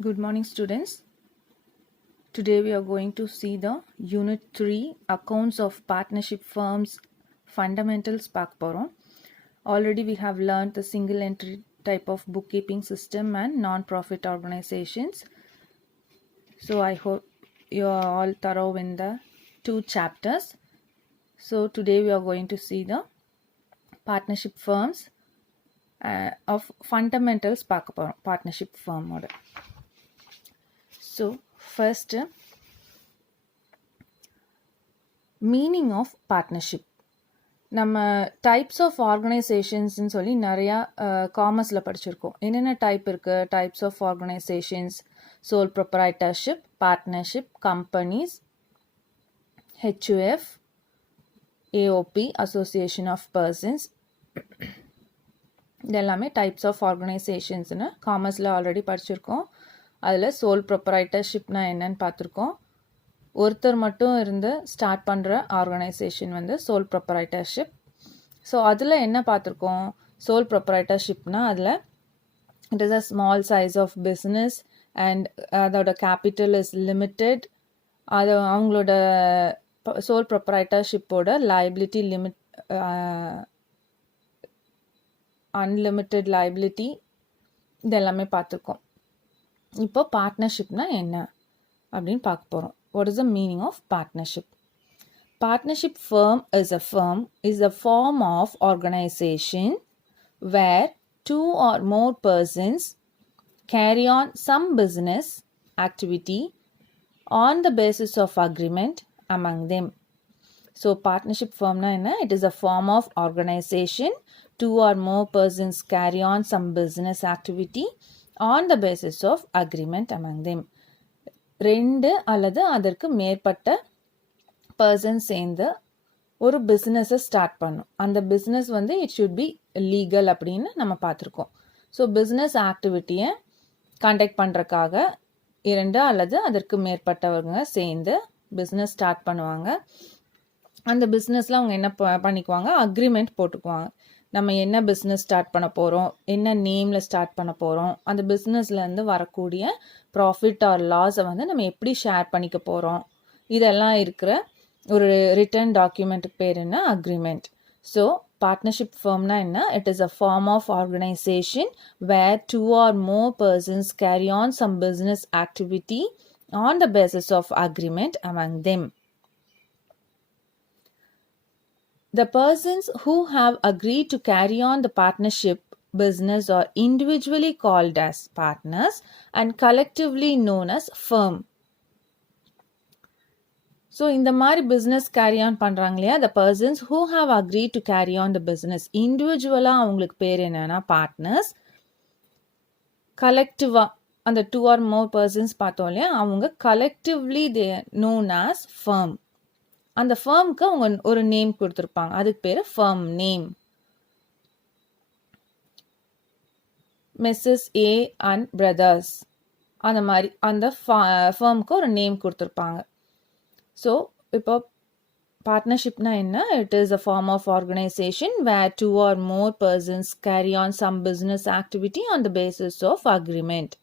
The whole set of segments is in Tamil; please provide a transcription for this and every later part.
Good morning, students. Today we are going to see the Unit 3 Accounts of Partnership Firms Fundamentals பார்க்க போகிறோம். Already we have learned the single entry type of bookkeeping system and non-profit organizations. So I hope you are all thorough in the two chapters. So today we are going to see the partnership firms of fundamentals பார்க்க போகிறோம் partnership firm ஓட. So first, meaning of partnership. நம்ம டைப்ஸ் ஆஃப் ஆர்கனைசேஷன்ஸ்ன்னு சொல்லி நிறையா காமர்ஸில் படிச்சிருக்கோம். என்னென்ன டைப் இருக்குது? Types of organisations, sole proprietorship, partnership, companies, HUF, AOP, association of persons. இது எல்லாமே டைப்ஸ் ஆஃப் ஆர்கனைசேஷன்ஸ்னு காமர்ஸில் ஆல்ரெடி படிச்சிருக்கோம். அதில் சோல் ப்ரொப்ரைட்டர்ஷிப்னா என்னன்னு பார்த்துருக்கோம். ஒருத்தர் மட்டும் இருந்து ஸ்டார்ட் பண்ணுற ஆர்கனைசேஷன் வந்து சோல் ப்ரொப்ரைட்டர்ஷிப். ஸோ அதில் என்ன பார்த்துருக்கோம்? சோல் ப்ரொப்ரைட்டர்ஷிப்னா அதில் it is a small size of business and அதோட கேபிட்டல் இஸ் லிமிட்டெட். அது அவங்களோட சோல் ப்ரொப்ரைட்டர்ஷிப்போட லைபிலிட்டி லிமிட், அன்லிமிட்டெட் லைபிலிட்டி, இது எல்லாமே பார்த்துருக்கோம். இப்போ பார்ட்னர்ஷிப்னா என்ன அப்படின்னு பார்க்க போகிறோம். What is the meaning of partnership? Partnership firm is a form of organization where two or more persons carry on some business activity on the basis of agreement among them. So partnership firm na enna? It is a form of organization. Two or more persons carry on some business activity on the basis of agreement among them. ரெண்டு அல்லது அதற்கு மேற்பட்ட பர்சன் சேர்ந்து ஒரு பிஸ்னஸை ஸ்டார்ட் பண்ணும். அந்த பிஸ்னஸ் வந்து இட் ஷுட் பி லீகல் அப்படின்னு நம்ம பார்த்துருக்கோம். ஸோ பிஸ்னஸ் ஆக்டிவிட்டியை கண்டக்ட் பண்ணுறக்காக இரண்டு அல்லது அதற்கு மேற்பட்டவங்க சேர்ந்து பிஸ்னஸ் ஸ்டார்ட் பண்ணுவாங்க. அந்த பிஸ்னஸில் அவங்க என்ன பண்ணிக்குவாங்க? அக்ரிமெண்ட் போட்டுக்குவாங்க. நம்ம என்ன பிஸ்னஸ் ஸ்டார்ட் பண்ண போகிறோம், என்ன நேமில் ஸ்டார்ட் பண்ண போகிறோம், அந்த பிஸ்னஸ்லேருந்து வரக்கூடிய ப்ராஃபிட் ஆர் லாஸை வந்து நம்ம எப்படி ஷேர் பண்ணிக்க போகிறோம், இதெல்லாம் இருக்கிற ஒரு ரிட்டன் டாக்குமெண்ட்டுக்கு பேர் என்ன? அக்ரிமெண்ட். ஸோ பார்ட்னர்ஷிப் ஃபர்ம்னா என்ன? It is a form of organisation where two or more persons carry on some business activity on the basis of agreement among them. The persons who have agreed to carry on the partnership business are individually called as partners and collectively known as firm. So இந்த மாதிரி பிஸ்னஸ் கேரி ஆன் பண்ணுறாங்க இல்லையா, the persons who have agreed to carry on the business, இண்டிவிஜுவலாக அவங்களுக்கு பேர் என்னன்னா பார்ட்னர்ஸ். கலெக்டிவாக அந்த டூ ஆர் மோர் பர்சன்ஸ் பார்த்தோம் இல்லையா, அவங்க கலெக்டிவ்லி தே known as firm. அந்த ஃபர்முக்கு அவங்க ஒரு நேம் கொடுத்துருப்பாங்க, அதுக்கு பேர் firm name. Mrs A and brothers அந்த மாதிரி அந்த ஃபர்முக்கு ஒரு நேம் கொடுத்துருப்பாங்க. ஸோ இப்போ பார்ட்னர்ஷிப்னா என்ன? It is a form of organisation where two or more persons carry on some business activity on the basis of agreement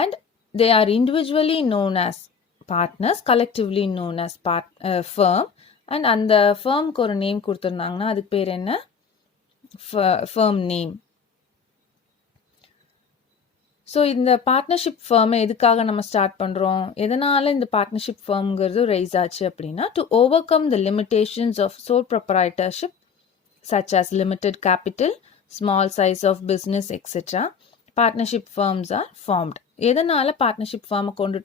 and they are individually known as partners, collectively known as firm. and அந்த ஃபர்முக்கு ஒரு நேம் கொடுத்துருந்தாங்கன்னா அதுக்கு பேர் என்ன? Firm name. ஸோ இந்த பார்ட்னர்ஷிப் ஃபர்மை எதுக்காக நம்ம ஸ்டார்ட் பண்ணுறோம், எதனால் இந்த பார்ட்னர்ஷிப் ஃபர்ம்ங்கிறது ரைஸ் ஆச்சு அப்படின்னா, to overcome the limitations of sole proprietorship such as limited capital, small size of business, etc. Partnership firms are formed. எதனால் பார்ட்னர்ஷிப் ஃபார்மை கொண்டு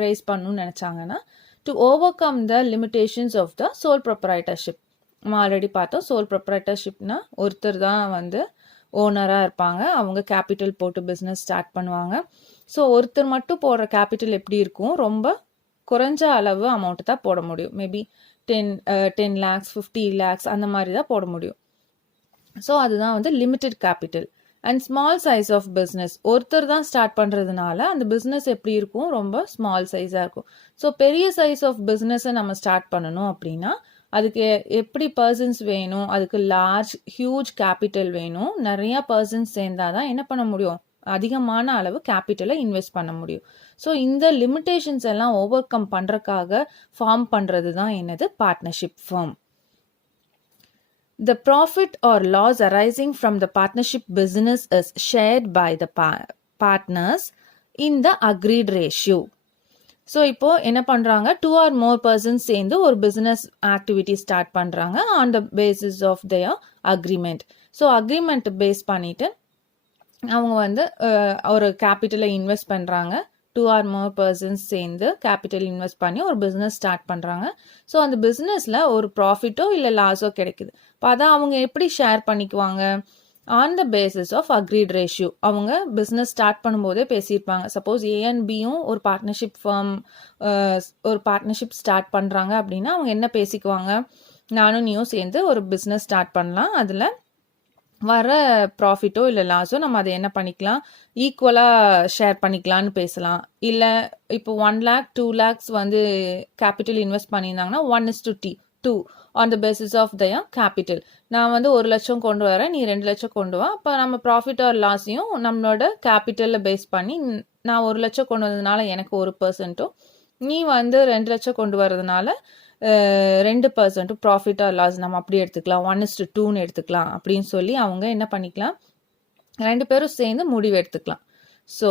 ரைஸ் பண்ணணும்னு நினச்சாங்கன்னா, to overcome the limitations of the sole proprietorship. நம்ம ஆல்ரெடி பார்த்தோம், சோல் ப்ரொப்ரைட்டர்ஷிப்னா ஒருத்தர் தான் வந்து ஓனராக இருப்பாங்க, அவங்க கேபிட்டல் போட்டு பிஸ்னஸ் ஸ்டார்ட் பண்ணுவாங்க. ஸோ ஒருத்தர் மட்டும் போடுற கேபிட்டல் எப்படி இருக்கும்? ரொம்ப குறைஞ்ச அளவு அமௌண்ட்டு தான் போட முடியும். மேபி 10 lakhs 50 lakhs அந்த மாதிரி தான் போட முடியும். ஸோ அதுதான் வந்து limited capital. And small size of business, ஒருத்தர் தான் ஸ்டார்ட் பண்ணுறதுனால அந்த பிஸ்னஸ் எப்படி இருக்கும்? ரொம்ப ஸ்மால் சைஸாக இருக்கும். ஸோ பெரிய சைஸ் ஆஃப் பிஸ்னஸை நம்ம ஸ்டார்ட் பண்ணணும் அப்படின்னா அதுக்கு எப்படி பர்சன்ஸ் வேணும்? அதுக்கு லார்ஜ் ஹியூஜ் கேபிட்டல் வேணும். நிறையா பர்சன்ஸ் சேர்ந்தாதான் என்ன பண்ண முடியும்? அதிகமான அளவு கேபிட்டலை இன்வெஸ்ட் பண்ண முடியும். ஸோ இந்த லிமிட்டேஷன்ஸ் எல்லாம் ஓவர் கம் பண்ணுறக்காக ஃபார்ம் பண்ணுறது தான் என்னது partnership form. The profit or loss arising from the partnership business is shared by the partners in the agreed ratio. So இப்போ என்ன பண்ணுறாங்க, 2 or more persons சேர்ந்து ஒரு பிஸ்னஸ் ஆக்டிவிட்டி ஸ்டார்ட் பண்ணுறாங்க on the basis of their agreement. So agreement base பண்ணிவிட்டு அவங்க வந்து ஒரு கேபிட்டலை இன்வெஸ்ட் பண்ணுறாங்க. 2 or more persons சேர்ந்து கேபிட்டல் இன்வெஸ்ட் பண்ணி ஒரு பிஸ்னஸ் ஸ்டார்ட் பண்ணுறாங்க. ஸோ அந்த பிஸ்னஸில் ஒரு ப்ராஃபிட்டோ இல்லை லாஸோ கிடைக்குது. இப்போ அதான் அவங்க எப்படி ஷேர் பண்ணிக்குவாங்க, on the basis of agreed ratio. அவங்க பிஸ்னஸ் ஸ்டார்ட் பண்ணும்போதே பேசியிருப்பாங்க. சப்போஸ் ஏ அண்ட் பியும் ஒரு பார்ட்னர்ஷிப் ஃபார்ம் ஒரு பார்ட்னர்ஷிப் ஸ்டார்ட் பண்ணுறாங்க அப்படின்னா அவங்க என்ன பேசிக்குவாங்க, நானும் நீயும் சேர்ந்து ஒரு பிஸ்னஸ் ஸ்டார்ட் பண்ணலாம், அதில் வர ப்ராஃபிட்டோ இல்லை லாஸோ நம்ம அதை என்ன பண்ணிக்கலாம், ஈக்குவலாக ஷேர் பண்ணிக்கலான்னு பேசலாம். இல்லை இப்போ 1 lakh 2 lakhs வந்து கேபிட்டல் இன்வெஸ்ட் பண்ணியிருந்தாங்கன்னா 1:2 on the basis of their capital. நான் வந்து 1 லட்சம் கொண்டு வரேன், நீ 2 லட்சம் கொண்டு வா. அப்போ நம்ம ப்ராஃபிட் ஆர் லாஸையும் நம்மளோட கேபிட்டலில் பேஸ் பண்ணி நான் 1 லட்சம் கொண்டு வந்ததுனால எனக்கு 1%, நீ வந்து 2 லட்சம் கொண்டு வரதுனால 2% ப்ராஃபிட் ஆர் லாஸ் நம்ம அப்படி எடுத்துக்கலாம், 1:2 எடுத்துக்கலாம் அப்படின்னு சொல்லி அவங்க என்ன பண்ணிக்கலாம், 2 பேரும் சேர்ந்து முடிவு எடுத்துக்கலாம். So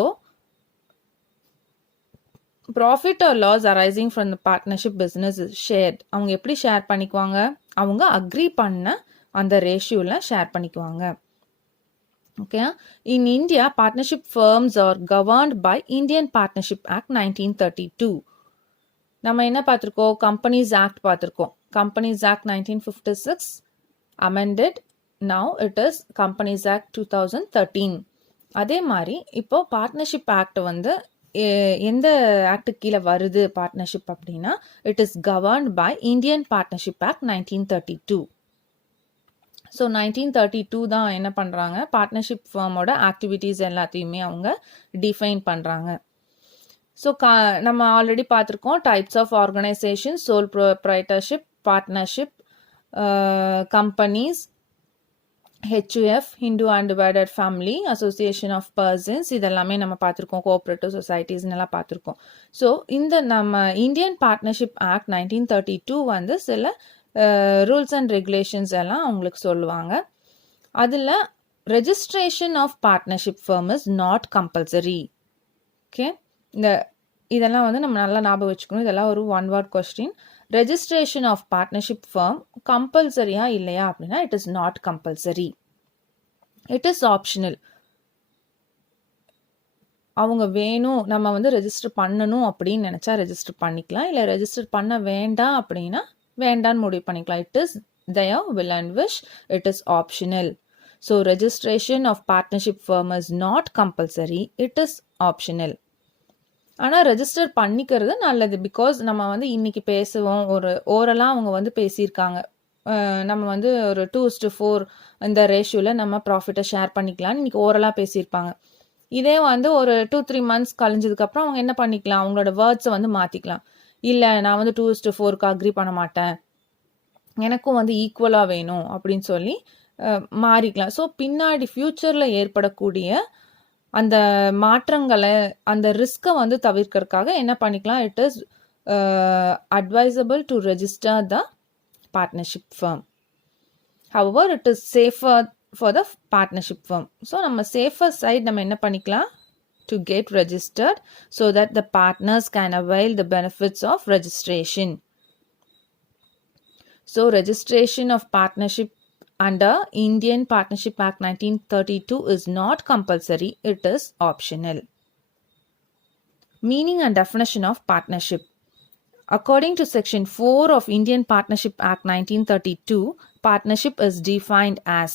profit or loss arising from the partnership business is shared. அவங்க எப்படி ஷேர் பண்ணிக்குவாங்க, அவங்க அக்ரி பண்ண அந்த ரேஷியோவில் ஷேர் பண்ணிக்குவாங்க. Okay. In India partnership firms are governed by Indian partnership act 1932. நம்ம என்ன பார்த்துருக்கோம், கம்பெனிஸ் ஆக்ட் பார்த்துருக்கோம். Companies act 1956 amended, now it is companies act 2013. அதே மாதிரி இப்போ பார்ட்னர்ஷிப் ஆக்ட் வந்து எந்த ஆக்ட் கீழே வருது பார்ட்னர்ஷிப் அப்படின்னா, it is governed by Indian partnership act 1932. So 1932 தான் என்ன பண்ணுறாங்க, பார்ட்னர்ஷிப் ஃபார்மோட ஆக்டிவிட்டீஸ் எல்லாத்தையுமே அவங்க டிஃபைன் பண்ணுறாங்க. ஸோ நம்ம ஆல்ரெடி பார்த்துருக்கோம் types of organisation, sole proprietorship, partnership, companies, HUF, Hindu undivided family, association of persons, இதெல்லாமே நம்ம பார்த்துருக்கோம். கோஆப்ரேட்டிவ் சொசைட்டிஸ்னெல்லாம் பார்த்துருக்கோம். ஸோ இந்த நம்ம இந்தியன் பார்ட்னர்ஷிப் ஆக்ட் 1932 வந்து சில ரூல்ஸ் அண்ட் ரெகுலேஷன்ஸ் எல்லாம் அவங்களுக்கு சொல்லுவாங்க. அதில் registration of partnership firm is not compulsory. Okay, இதெல்லாம் வந்து நம்ம நல்லா ஞாபகம் வச்சுக்கணும். இதெல்லாம் ஒரு 1 word question. Registration of partnership firm கம்பல்சரியா இல்லையா அப்படின்னா, it is not compulsory, it is optional. அவங்க வேணும், நம்ம வந்து ரெஜிஸ்டர் பண்ணணும் அப்படின்னு நினச்சா ரெஜிஸ்டர் பண்ணிக்கலாம், இல்லை ரெஜிஸ்டர் பண்ண வேண்டாம் அப்படின்னா வேண்டான்னு முடிவு பண்ணிக்கலாம். It is their will and wish, it is optional. So registration of partnership firm is not compulsory, it is optional. ஆனால் ரெஜிஸ்டர் பண்ணிக்கிறது நல்லது. பிகாஸ் நம்ம வந்து இன்னைக்கு பேசுவோம், ஒரு ஓரலாக அவங்க வந்து பேசியிருக்காங்க, நம்ம வந்து ஒரு 2:4 இந்த ரேஷியோவில் நம்ம ப்ராஃபிட்டை ஷேர் பண்ணிக்கலாம்னு இன்னைக்கு ஓரலாக பேசியிருப்பாங்க. இதே வந்து ஒரு 2-3 months கழிஞ்சதுக்கப்புறம் அவங்க என்ன பண்ணிக்கலாம், அவங்களோட வேர்ட்ஸை வந்து மாற்றிக்கலாம். இல்லை நான் வந்து 2:4க்கு அக்ரி பண்ண மாட்டேன், எனக்கும் வந்து ஈக்குவலாக வேணும் அப்படின்னு சொல்லி மாறிக்கலாம். ஸோ பின்னாடி ஃப்யூச்சரில் ஏற்படக்கூடிய அந்த மாற்றங்களை, அந்த ரிஸ்கை வந்து தவிர்க்கிறதுக்காக என்ன பண்ணிக்கலாம், it is advisable to register the partnership firm. However it is safer for the partnership firm. So நம்ம சேஃபர் சைட் நம்ம என்ன பண்ணிக்கலாம், to get registered so that the partners can avail the benefits of registration. So registration of partnership under Indian Partnership Act 1932 is not compulsory, it is optional. Meaning and definition of partnership. According to Section 4 of Indian Partnership Act 1932, partnership is defined as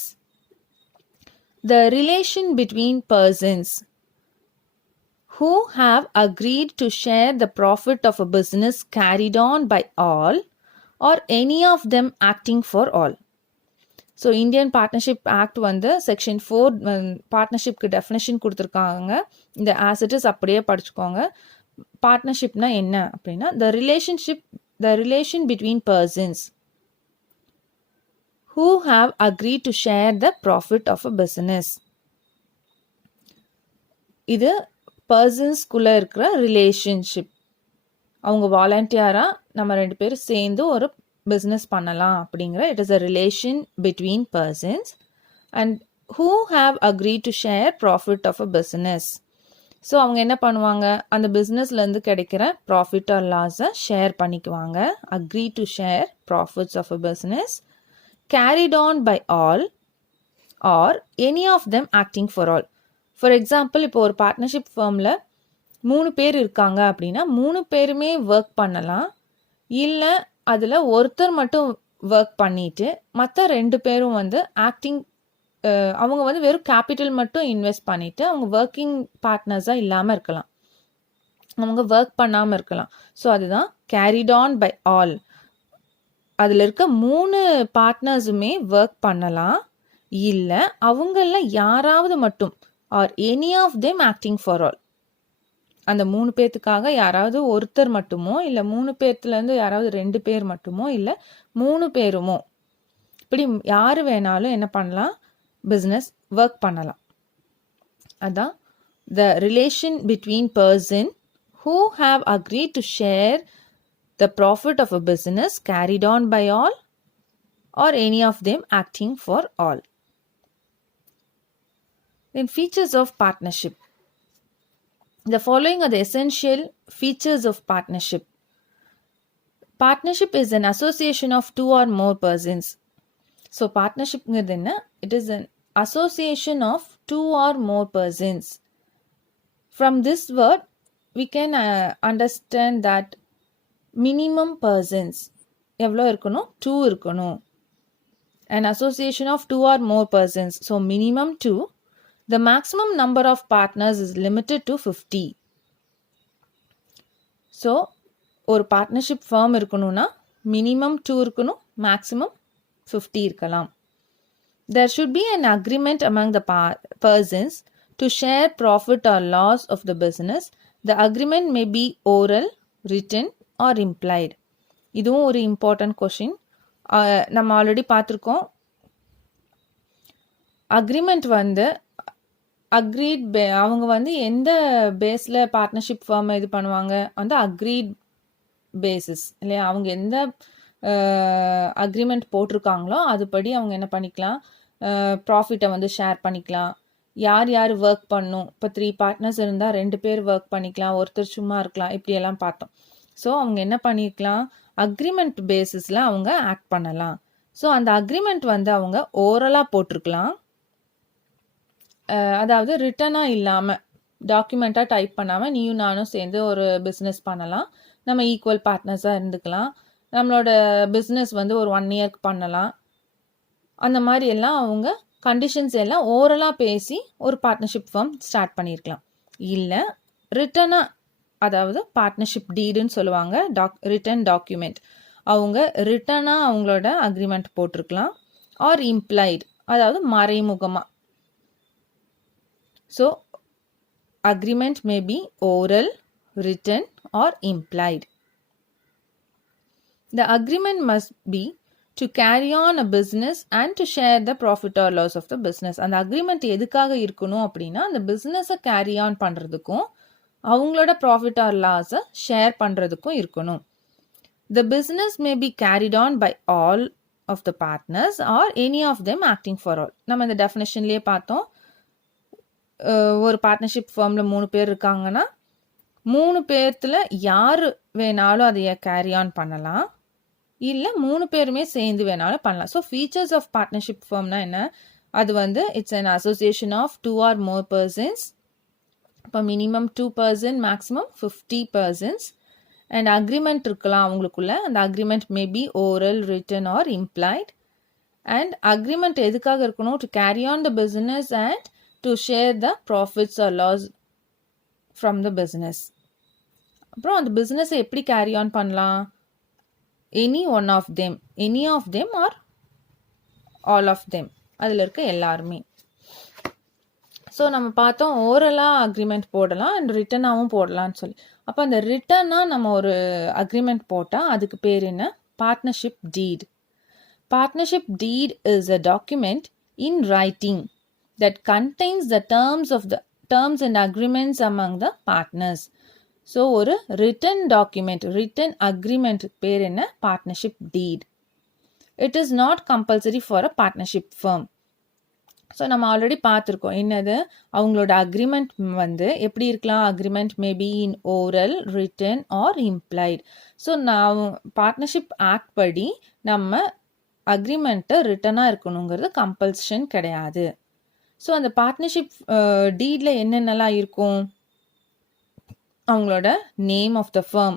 the relation between persons who have agreed to share the profit of a business carried on by all or any of them acting for all. So Indian partnership act வந்து செக்ஷன் 4 பார்ட்னர்ஷிப்க்கு டெஃபினேஷன் கொடுத்துருக்காங்க. இந்த ஆசிட்டிஸ் அப்படியே படிச்சுக்கோங்க. பார்ட்னர்ஷிப்னா என்ன அப்படின்னா, the relation between persons who have agreed to share the profit of a business. இது பர்சன்ஸ்குள்ளே இருக்கிற ரிலேஷன்ஷிப். அவங்க வாலண்டியராக நம்ம 2 பேரும் சேர்ந்து ஒரு பிஸ்னஸ் பண்ணலாம் அப்படிங்கிற it is a relation between persons and who have agree to share profit of a business. So அவங்க என்ன பண்ணுவாங்க, அந்த பிஸ்னஸ்லேருந்து கிடைக்கிற ப்ராஃபிட் ஆர் லாஸை ஷேர் பண்ணிக்குவாங்க. Agree to share profits of a business carried on by all or any of them acting for all. For example, இப்போ ஒரு பார்ட்னர்ஷிப் ஃபர்மில் 3 பேர் இருக்காங்க அப்படின்னா 3 பேருமே ஒர்க் பண்ணலாம். இல்லை அதில் ஒருத்தர் மட்டும் ஒர்க் பண்ணிட்டு மற்ற 2 பேரும் வந்து ஆக்டிங், அவங்க வந்து வெறும் கேபிட்டல் மட்டும் இன்வெஸ்ட் பண்ணிட்டு அவங்க ஒர்க்கிங் பார்ட்னர்ஸாக இல்லாமல் இருக்கலாம், அவங்க ஒர்க் பண்ணாமல் இருக்கலாம். ஸோ அதுதான் கேரிட் ஆன் பை ஆல். அதில் இருக்க 3 பார்ட்னர்ஸுமே ஒர்க் பண்ணலாம். இல்லை அவங்கள யாராவது மட்டும் or any of them acting for all, அந்த 3 பேர்த்துக்காக யாராவது ஒருத்தர் மட்டுமோ இல்லை 3 பேர்த்துலேருந்து யாராவது 2 பேர் மட்டுமோ இல்லை 3 பேருமோ, இப்படி யார் வேணாலும் என்ன பண்ணலாம், பிஸ்னஸ் ஒர்க் பண்ணலாம். அதான் the relation between person who have agree to share the profit of a business carried on by all or any of them acting for all. Then features of partnership. The following are the essential features of partnership. Partnership is an association of 2 or more persons. So partnership ngadena, it is an association of 2 or more persons. From this word we can understand that minimum persons எவ்வளோ இருக்கணும், 2 இருக்கணும். An association of 2 or more persons, so minimum 2. The maximum number of partners is limited to 50. So, ஒரு பார்ட்னர்ஷிப் ஃபார்ம் இருக்கணும்னா மினிமம் 2 இருக்கணும், மேக்ஸிமம் 50 இருக்கலாம். There should be an agreement among the persons to share profit or loss of the business. The agreement may be oral, written or implied. இதுவும் ஒரு இம்பார்ட்டன்ட் கொஷின். நம்ம ஆல்ரெடி பார்த்துருக்கோம். அக்ரிமெண்ட் வந்து அக்ரீட் அவங்க வந்து எந்த பேஸில் பார்ட்னர்ஷிப் ஃபார்மை இது பண்ணுவாங்க, வந்து அக்ரீட் பேசிஸ் இல்லையா. அவங்க எந்த அக்ரிமெண்ட் போட்டிருக்காங்களோ அதுபடி அவங்க என்ன பண்ணிக்கலாம், ப்ராஃபிட்டை வந்து ஷேர் பண்ணிக்கலாம். யார் யார் ஒர்க் பண்ணும், இப்போ 3 பார்ட்னர்ஸ் இருந்தால் 2 பேர் ஒர்க் பண்ணிக்கலாம், ஒருத்தர் சும்மா இருக்கலாம், இப்படியெல்லாம் பார்த்தோம். ஸோ அவங்க என்ன பண்ணிக்கலாம், அக்ரிமெண்ட் பேசிஸில் அவங்க ஆக்ட் பண்ணலாம். ஸோ அந்த அக்ரிமெண்ட் வந்து அவங்க ஓரலாக போட்டிருக்கலாம், அதாவது ரிட்டனாக இல்லாமல் டாக்குமெண்ட்டாக டைப் பண்ணாமல் நீயும் நானும் சேர்ந்து ஒரு பிஸ்னஸ் பண்ணலாம், நம்ம ஈக்குவல் பார்ட்னர்ஸாக இருந்துக்கலாம், நம்மளோட பிஸ்னஸ் வந்து ஒரு 1 இயர்க்கு பண்ணலாம். அந்த மாதிரி எல்லாம் அவங்க கண்டிஷன்ஸ் எல்லாம் ஓரலாக பேசி ஒரு பார்ட்னர்ஷிப் ஃபார்ம் ஸ்டார்ட் பண்ணியிருக்கலாம். இல்லை ரிட்டனாக, அதாவது பார்ட்னர்ஷிப் டீடுன்னு சொல்லுவாங்க, ரிட்டன் டாக்குமெண்ட், அவங்க ரிட்டனாக அவங்களோட அக்ரிமெண்ட் போட்டிருக்கலாம். ஆர் இம்ப்ளைடு, அதாவது மறைமுகமாக. So, agreement may be oral, written or implied. The agreement must be to carry on a business and to share the profit or loss of the business. அந்த agreement எதுக்காக இருக்கணும் அப்படின்னா, அந்த பிஸ்னஸை கேரி ஆன் பண்ணுறதுக்கும் அவங்களோட ப்ராஃபிட் ஆர் லாஸை ஷேர் பண்ணுறதுக்கும் இருக்கணும். The business may be carried on by all of the partners or any of them acting for all. நம்ம இந்த டெஃபினேஷன்லேயே பார்த்தோம், ஒரு பார்ட்னர்ஷிப் ஃபார்மில் 3 பேர் இருக்காங்கன்னா 3 பேர்த்தில் யார் வேணாலும் அதைய கேரி ஆன் பண்ணலாம், இல்லை 3 பேருமே சேர்ந்து வேணாலும் பண்ணலாம். ஸோ ஃபீச்சர்ஸ் ஆஃப் பார்ட்னர்ஷிப் ஃபார்ம்னா என்ன, அது வந்து it's an association of 2 or more persons. இப்போ minimum 2 person, maximum 50 persons. And agreement இருக்கலாம் அவங்களுக்குள்ள. அந்த agreement may be oral, written or implied. And agreement எதுக்காக இருக்கணும், to carry on the business and to share the profits or loss from the business. அப்புறம் அந்த பிஸ்னஸை எப்படி கேரி ஆன் பண்ணலாம், any one of them, any of them or all of them, அதில் இருக்க எல்லாருமே. ஸோ நம்ம பார்த்தோம் ஓரலாக அக்ரிமெண்ட் போடலாம் அண்ட் ரிட்டனாகவும் போடலான்னு சொல்லி. அப்போ அந்த ரிட்டனாக நம்ம ஒரு அக்ரிமெண்ட் போட்டால் அதுக்கு பேர் என்ன, partnership deed. Partnership deed is a document in writing that contains the terms and agreements among the partners. So ஒரு ரிட்டன் டாக்குமெண்ட், ரிட்டன் அக்ரிமெண்ட் பேர் என்ன? Partnership deed. It is not compulsory for a partnership firm. So நம்ம ஆல்ரெடி பார்த்துருக்கோம் என்னது, அவங்களோட அக்ரிமெண்ட் வந்து எப்படி இருக்கலாம்? Agreement maybe in oral, written or implied. So நான் பார்ட்னர்ஷிப் ஆக்ட் படி நம்ம அக்ரிமெண்ட்டு ரிட்டனாக இருக்கணுங்கிறது கம்பல்ஷன் கிடையாது. ஸோ அந்த பார்ட்னர்ஷிப் டீடில் என்னென்னலாம் இருக்கும்? அவங்களோட name of the firm,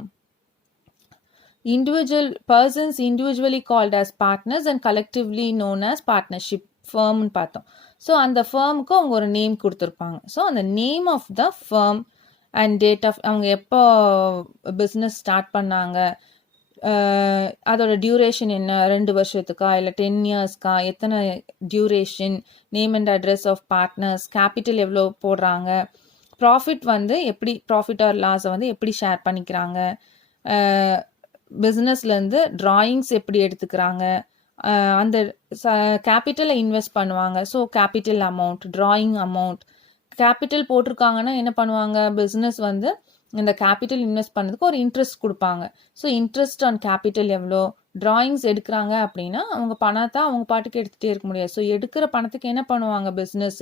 individual persons individually called as partners and collectively known as partnership ஃபர்ம்னு பார்த்தோம். ஸோ அந்த ஃபர்முக்கு அவங்க ஒரு நேம் கொடுத்துருப்பாங்க. ஸோ அந்த name of the firm and date of, அவங்க எப்போ பிஸ்னஸ் ஸ்டார்ட் பண்ணாங்க, அதோட டியூரேஷன் என்ன, 2 வருஷத்துக்கா இல்லை 10 இயர்ஸ்க்கா, எத்தனை duration, name and address of partners, capital எவ்வளோ போடுறாங்க, ப்ராஃபிட் வந்து எப்படி, ப்ராஃபிட் ஆர் லாஸை வந்து எப்படி ஷேர் பண்ணிக்கிறாங்க, பிஸ்னஸ்லேருந்து ட்ராயிங்ஸ் எப்படி எடுத்துக்கிறாங்க, அந்த கேபிட்டலை இன்வெஸ்ட் பண்ணுவாங்க. So capital amount, drawing amount, capital போட்டிருக்காங்கன்னா என்ன பண்ணுவாங்க, பிஸ்னஸ் வந்து இந்த கேபிட்டல் இன்வெஸ்ட் பண்ணதுக்கு ஒரு இன்ட்ரெஸ்ட் கொடுப்பாங்க. ஸோ இன்ட்ரெஸ்ட் ஆன் கேபிட்டல் எவ்வளோ, ட்ராயிங்ஸ் எடுக்கிறாங்க அப்படின்னா அவங்க பணத்தை அவங்க பாட்டுக்கு எடுத்துகிட்டே இருக்க முடியாது. ஸோ எடுக்கிற பணத்துக்கு என்ன பண்ணுவாங்க, பிஸ்னஸ்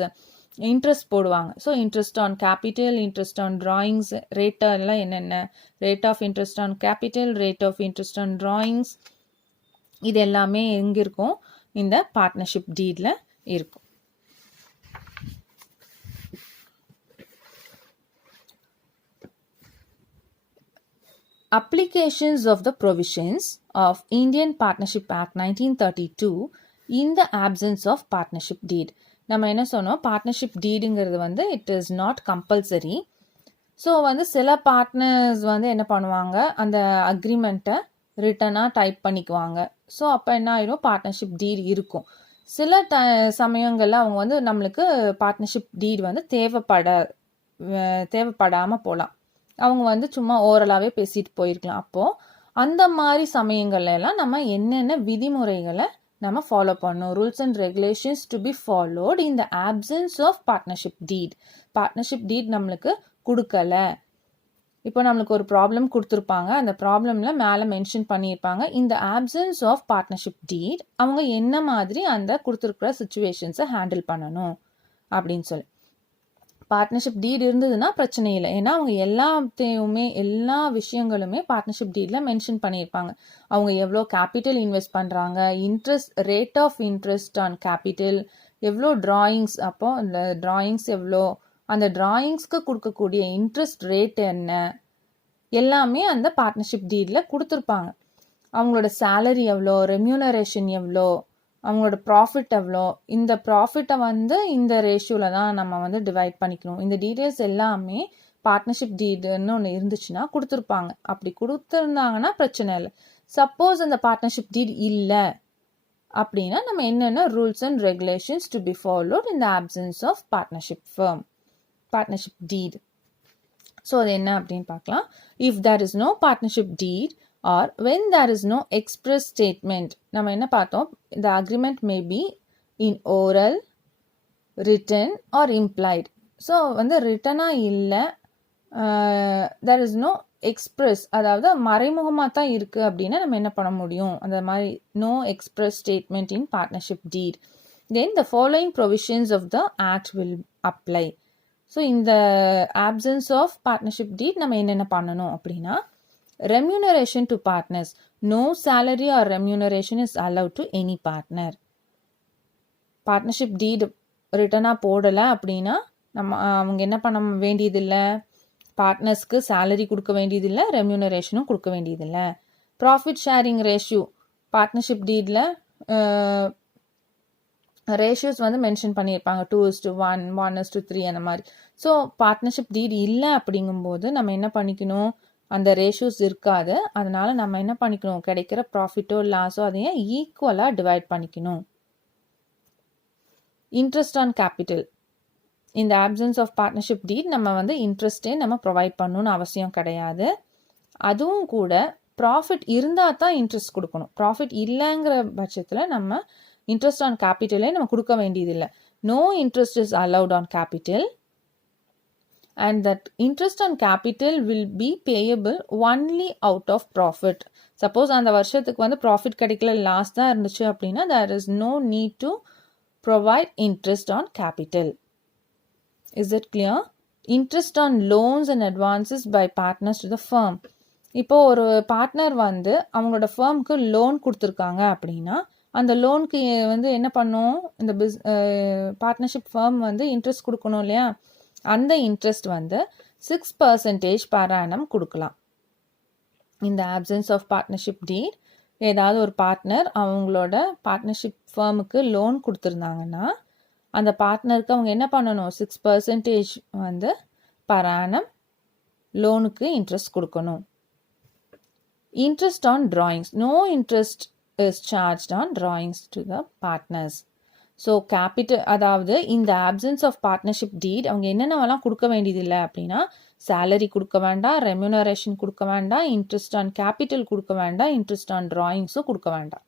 இன்ட்ரெஸ்ட் போடுவாங்க. So interest on capital, interest on drawings, rate எல்லாம் என்னென்ன, rate of interest on capital, rate of interest on drawings, இது எல்லாமே எங்கே இருக்கும், இந்த பார்ட்னர்ஷிப் டீடில் இருக்கும். Applications of the provisions of Indian Partnership Act 1932 in the absence of partnership deed. நம்ம என்ன சொன்னோம், பார்ட்னர்ஷிப் டீடுங்கிறது வந்து it is not compulsory. So வந்து சில பார்ட்னர்ஸ் வந்து என்ன பண்ணுவாங்க, அந்த அக்ரிமெண்ட்டை ரிட்டனாக டைப் பண்ணிக்குவாங்க. ஸோ அப்போ என்ன ஆயிடும், பார்ட்னர்ஷிப் டீட் இருக்கும். சில சமயங்களில் அவங்க வந்து நம்மளுக்கு பார்ட்னர்ஷிப் டீட் வந்து தேவைப்படாமல் போகலாம். அவங்க வந்து சும்மா ஓரலாகவே பேசிட்டு போயிருக்கலாம். அப்போது அந்த மாதிரி சமயங்கள்ல எல்லாம் நம்ம என்னென்ன விதிமுறைகளை நம்ம ஃபாலோ பண்ணணும், rules and regulations to be followed in the absence of partnership deed. Partnership deed நம்மளுக்கு கொடுக்கல, இப்போ நம்மளுக்கு ஒரு ப்ராப்ளம் கொடுத்துருப்பாங்க, அந்த ப்ராப்ளமில் மேலே மென்ஷன் பண்ணியிருப்பாங்க இந்த ஆப்சன்ஸ் ஆஃப் பார்ட்னர்ஷிப் டீட் அவங்க என்ன மாதிரி அந்த கொடுத்துருக்குற சுச்சுவேஷன்ஸை ஹேண்டில் பண்ணணும் அப்படின்னு சொல்லி. பார்ட்னர்ஷிப் டீட் இருந்ததுன்னா பிரச்சனை இல்லை, ஏன்னா அவங்க எல்லா விஷயங்களுமே பார்ட்னர்ஷிப் டீடில் மென்ஷன் பண்ணியிருப்பாங்க. அவங்க எவ்வளோ கேபிட்டல் இன்வெஸ்ட் பண்ணுறாங்க, interest, rate of interest on capital, எவ்வளோ ட்ராயிங்ஸ், அப்போ அந்த ட்ராயிங்ஸ் எவ்வளோ, அந்த ட்ராயிங்ஸ்க்கு கொடுக்கக்கூடிய இன்ட்ரெஸ்ட் ரேட் என்ன, எல்லாமே அந்த பார்ட்னர்ஷிப் டீடில் கொடுத்துருப்பாங்க. அவங்களோட சேலரி எவ்வளோ, ரெம்யூனரேஷன் எவ்வளோ, அவங்களோட ப்ராஃபிட் எவ்வளோ, இந்த ப்ராஃபிட்டை வந்து இந்த ரேஷியோவில் தான் நம்ம வந்து டிவைட் பண்ணிக்கணும். இந்த டீட்டெயில்ஸ் எல்லாமே பார்ட்னர்ஷிப் டீடுன்னு ஒன்று இருந்துச்சுன்னா கொடுத்துருப்பாங்க. அப்படி கொடுத்துருந்தாங்கன்னா பிரச்சனை இல்லை. சப்போஸ் அந்த பார்ட்னர்ஷிப் டீட் இல்லை அப்படின்னா நம்ம என்னென்ன rules and regulations to be followed in the absence of partnership firm, partnership deed. So அது என்ன அப்படின்னு பார்க்கலாம். If there is no partnership deed or when there is no express statement, நம்ம என்ன பார்த்தோம், the agreement may be in oral, written or implied. So வந்து ரிட்டனாக இல்லை, there is no express, அதாவது மறைமுகமாக தான் இருக்குது அப்படின்னா நம்ம என்ன பண்ண முடியும், அந்த மாதிரி no express statement in partnership deed, then the following provisions of the act will apply. So இந்த absence of partnership deed நம்ம என்னென்ன பண்ணணும் அப்படின்னா, remuneration to partners, no salary or remuneration is allowed to any partner. Partnership deed ரிட்டனாக போடலை அப்படின்னா அவங்க என்ன பண்ண வேண்டியதில்லை, பார்ட்னர்ஸ்க்கு சேலரி கொடுக்க வேண்டியதில்லை, ரெம்யூனரேஷனும் கொடுக்க வேண்டியதில்லை. ப்ராஃபிட் ஷேரிங் ரேஷியோ, பார்ட்னர்ஷிப் டீடில் ரேஷியோஸ் வந்து மென்ஷன் பண்ணியிருப்பாங்க, 2:1, 1:3 அந்த மாதிரி. ஸோ பார்ட்னர்ஷிப் டீட் இல்லை அப்படிங்கும்போது நம்ம என்ன பண்ணிக்கணும், அந்த ரேஷியோஸ் இருக்காது. அதனால நம்ம என்ன பண்ணிக்கணும், கிடைக்கிற ப்ராஃபிட்டோ லாஸோ அதையும் ஈக்குவலாக டிவைட் பண்ணிக்கணும். இன்ட்ரெஸ்ட் ஆன் கேபிட்டல், இந்த ஆப்சன்ஸ் ஆஃப் பார்ட்னர்ஷிப் டீட் நம்ம வந்து இன்ட்ரெஸ்ட்டே நம்ம ப்ரொவைட் பண்ணணும்னு அவசியம் கிடையாது. அதுவும் கூட ப்ராஃபிட் இருந்தால் தான் இன்ட்ரெஸ்ட் கொடுக்கணும். ப்ராஃபிட் இல்லைங்கிற பட்சத்தில் நம்ம இன்ட்ரெஸ்ட் ஆன் கேபிட்டலே நம்ம கொடுக்க வேண்டியதில்லை. No interest is allowed on capital. and that interest on capital will be payable only out of profit. Suppose அந்த வருஷத்துக்கு வந்து ப்ராஃபிட் கிடைக்கல லாஸ் தான் இருந்துச்சு அப்படின்னா there is no need to provide interest on capital. Is it clear? Interest on loans and advances by partners to the firm. இப்போ ஒரு பார்ட்னர் வந்து அவங்களோட ஃபர்முக்கு லோன் கொடுத்துருக்காங்க அப்படின்னா அந்த லோனுக்கு வந்து என்ன பண்ணும் இந்த பார்ட்னர்ஷிப் ஃபர்ம் வந்து இன்ட்ரெஸ்ட் கொடுக்கணும் இல்லையா, அந்த இன்ட்ரெஸ்ட் வந்து 6% per annum கொடுக்கலாம். இந்த ஆப்சன்ஸ் ஆஃப் பார்ட்னர்ஷிப் டீட் ஏதாவது ஒரு பார்ட்னர் அவங்களோட பார்ட்னர்ஷிப் ஃபர்முக்கு லோன் கொடுத்துருந்தாங்கன்னா அந்த பார்ட்னருக்கு அவங்க என்ன பண்ணணும், 6% வந்து per annum லோனுக்கு இன்ட்ரெஸ்ட் கொடுக்கணும். Interest on drawings. No interest is charged on drawings to the partners. So capital அதாவது இந்த ஆப்சன்ஸ் ஆஃப் பார்ட்னர்ஷிப் டீட் அவங்க என்னென்னவெல்லாம் கொடுக்க வேண்டியதில்லை அப்படின்னா சேலரி கொடுக்க வேண்டாம், ரெம்யூனரேஷன் கொடுக்க வேண்டாம், இன்ட்ரெஸ்ட் ஆன் கேபிட்டல் கொடுக்க வேண்டாம், இன்ட்ரெஸ்ட் ஆன் டிராயிங்ஸும் கொடுக்க வேண்டாம்.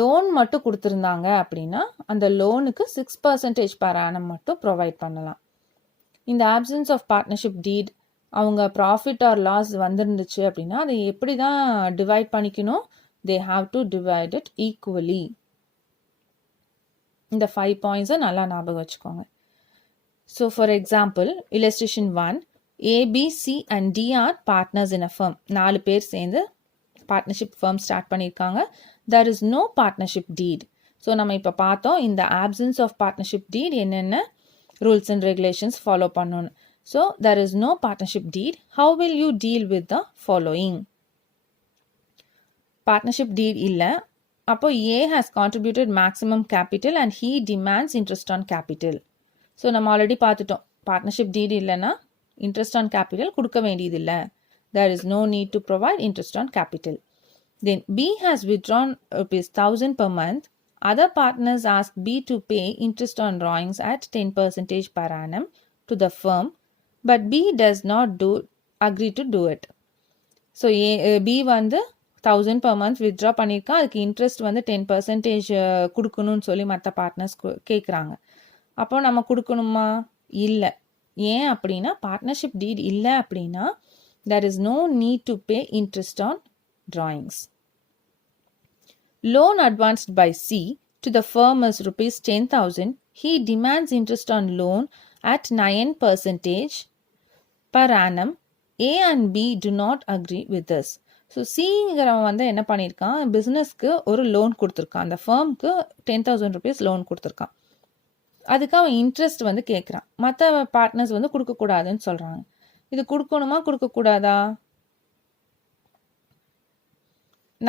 லோன் மட்டும் கொடுத்துருந்தாங்க அப்படின்னா அந்த லோனுக்கு 6% per annum மட்டும் ப்ரொவைட் பண்ணலாம். இந்த ஆப்சன்ஸ் ஆஃப் பார்ட்னர்ஷிப் டீட் அவங்க ப்ராஃபிட் ஆர் லாஸ் வந்துருந்துச்சு அப்படின்னா அதை எப்படி தான் டிவைட் பண்ணிக்கணும், they have to divide it equally. இந்த 5 பாயிண்ட்ஸை நல்லா ஞாபகம் வச்சுக்கோங்க. So for example illustration 1, ABC and D are partners in a firm. 4 பேர் சேர்ந்து பார்ட்னர்ஷிப் ஃபர்ம் ஸ்டார்ட் பண்ணியிருக்காங்க. there is no partnership deed. So நம்ம இப்போ பார்த்தோம் இந்த ஆப்சன்ஸ் ஆஃப் பார்ட்னர்ஷிப் டீட் என்னென்ன ரூல்ஸ் அண்ட் ரெகுலேஷன்ஸ் ஃபாலோ பண்ணணும். So, there is no partnership deed. How will you deal with the following? Partnership deed illa. அப்போ A has contributed maximum capital and he demands interest on capital. So, நம்ம already பார்த்துட்டோம். Partnership deed இல்லைனா interest on capital கொடுக்க வேண்டியதில்லை. There is no need to provide interest on capital. Then B has withdrawn ₹1,000 per month. Other partners ask B to pay interest on drawings at 10% per annum to the firm. But B does not agree to do it. So, B வந்து 1000 per month withdraw பண்ணியிருக்கா, அதுக்கு இன்ட்ரெஸ்ட் வந்து 10% கொடுக்கணும்னு சொல்லி மற்ற பார்ட்னர்ஸ் கேட்குறாங்க. அப்போ நம்ம கொடுக்கணுமா? இல்லை. ஏன் அப்படின்னா பார்ட்னர்ஷிப் டீட் இல்லை அப்படின்னா there is no need to pay interest on drawings. Loan advanced by C to the firm is ₹10,000. He demands interest on loan at 9% per annum. A and B do not agree with this. So சிங்கிறவன் வந்து என்ன பண்ணியிருக்கான், பிஸ்னஸ்க்கு ஒரு லோன் கொடுத்துருக்கான், அந்த ஃபர்முக்கு ₹10,000 லோன் கொடுத்துருக்கான். அதுக்கு அவன் இன்ட்ரெஸ்ட் வந்து கேட்குறான். மற்ற பார்ட்னர்ஸ் வந்து கொடுக்கக்கூடாதுன்னு சொல்கிறாங்க. இது கொடுக்கணுமா கொடுக்கக்கூடாதா?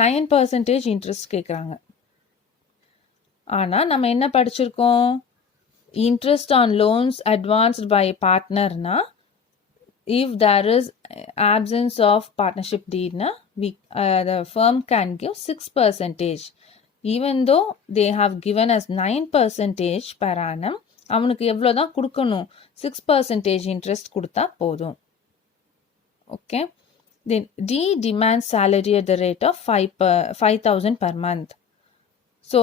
9% இன்ட்ரெஸ்ட் கேட்குறாங்க. ஆனால் நம்ம என்ன படிச்சிருக்கோம், interest on loans advanced by பார்ட்னர்னா if there is absence of partnership deed na the firm can give 6%. even though they have given us 9% per annum அவனுக்கு எவ்வளோ தான் கொடுக்கணும், 6% இன்ட்ரெஸ்ட் கொடுத்தா போதும். Okay. then D demands salary at the rate of 5,000 per month. so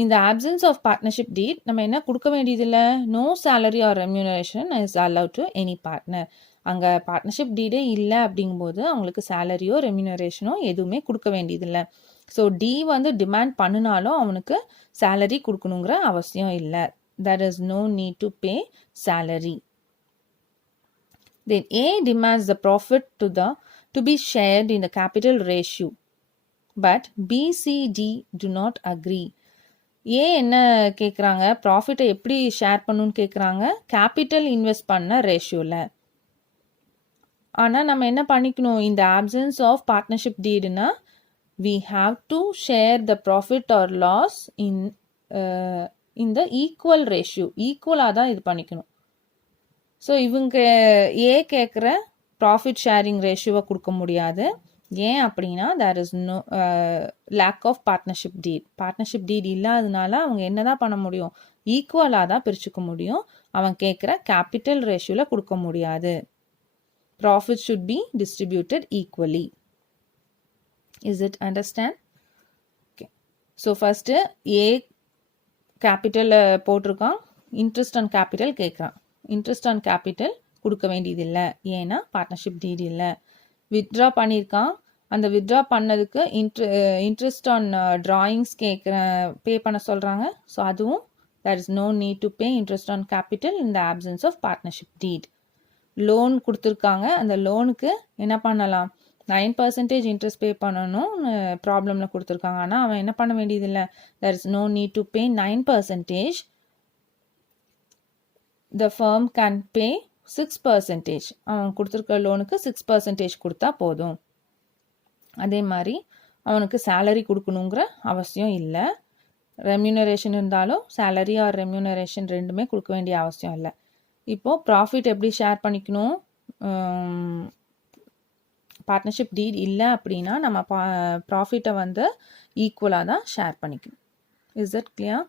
in the absence of partnership deed நம்ம என்ன கொடுக்க வேண்டியதில்லை, no salary or remuneration is allowed to any partner. அங்கே பார்ட்னர்ஷிப் டீடே இல்லை அப்படிங்கும்போது அவங்களுக்கு சேலரியோ ரெம்யூனரேஷனோ எதுவுமே கொடுக்க வேண்டியதில்லை. ஸோ டி வந்து டிமாண்ட் பண்ணினாலும் அவனுக்கு சேலரி கொடுக்கணுங்கிற அவசியம் இல்லை. there is no need to pay salary. then A demands the profit to be shared in the capital ratio. but B, C, D do not agree. ஏ என்ன கேட்குறாங்க, ப்ராஃபிட்டை எப்படி ஷேர் பண்ணணும்னு கேட்குறாங்க, கேபிட்டல் இன்வெஸ்ட் பண்ண ரேஷியோவில். ஆனால் நம்ம என்ன பண்ணிக்கணும், இந்த ஆப்சன்ஸ் ஆஃப் பார்ட்னர்ஷிப் டீடுனா we have to share the profit or loss in the equal ratio. ஈக்குவலாக தான் இது பண்ணிக்கணும். ஸோ இவங்க ஏ கேட்குற ப்ராஃபிட் ஷேரிங் ரேஷியோவை கொடுக்க முடியாது. ஏன் அப்படின்னா there is no lack of partnership deed. Partnership டீட் இல்லாததுனால அவங்க என்ன தான் பண்ண முடியும், ஈக்குவலாக தான் பிரிச்சுக்க முடியும். அவன் கேட்குற கேபிட்டல் ரேஷியோவில் கொடுக்க முடியாது. Profit should be distributed equally. Is it understand? Okay. So first A capital போட்டிருக்கான், interest on capital கேட்குறான். இன்ட்ரெஸ்ட் ஆன் கேபிட்டல் கொடுக்க வேண்டியதில்லை, ஏன்னா பார்ட்னர்ஷிப் டீட் இல்லை. வித்ட்ரா பண்ணியிருக்கான், அந்த வித்ட்ரா பண்ணதுக்கு இன்ட்ரெஸ்ட் ஆன் ட்ராயிங்ஸ் பே பண்ண சொல்கிறாங்க. ஸோ அதுவும் there is no need to pay interest on capital in the absence of partnership deed. Loan கொடுத்துருக்காங்க, அந்த லோனுக்கு என்ன பண்ணலாம், 9% இன்ட்ரெஸ்ட் பே பண்ணணும் ப்ராப்ளமில் கொடுத்துருக்காங்க. ஆனால் அவன் என்ன பண்ண வேண்டியதில்லை, there is no need to pay 9%. the firm can pay 6%. அவன் கொடுத்துருக்க லோனுக்கு 6% கொடுத்தா போதும். அதே மாதிரி அவனுக்கு சேலரி கொடுக்கணுங்கிற அவசியம் இல்லை. ரெம்யூனரேஷன் இருந்தாலும் சேலரி ஆர் ரெம்யூனரேஷன் ரெண்டுமே கொடுக்க வேண்டிய அவசியம் இல்லை. இப்போது ப்ராஃபிட் எப்படி ஷேர் பண்ணிக்கணும், பார்ட்னர்ஷிப் டீட் இல்லை அப்படின்னா நம்ம ப்ராஃபிட்டை வந்து ஈக்குவலாக தான் ஷேர் பண்ணிக்கணும். Is that clear?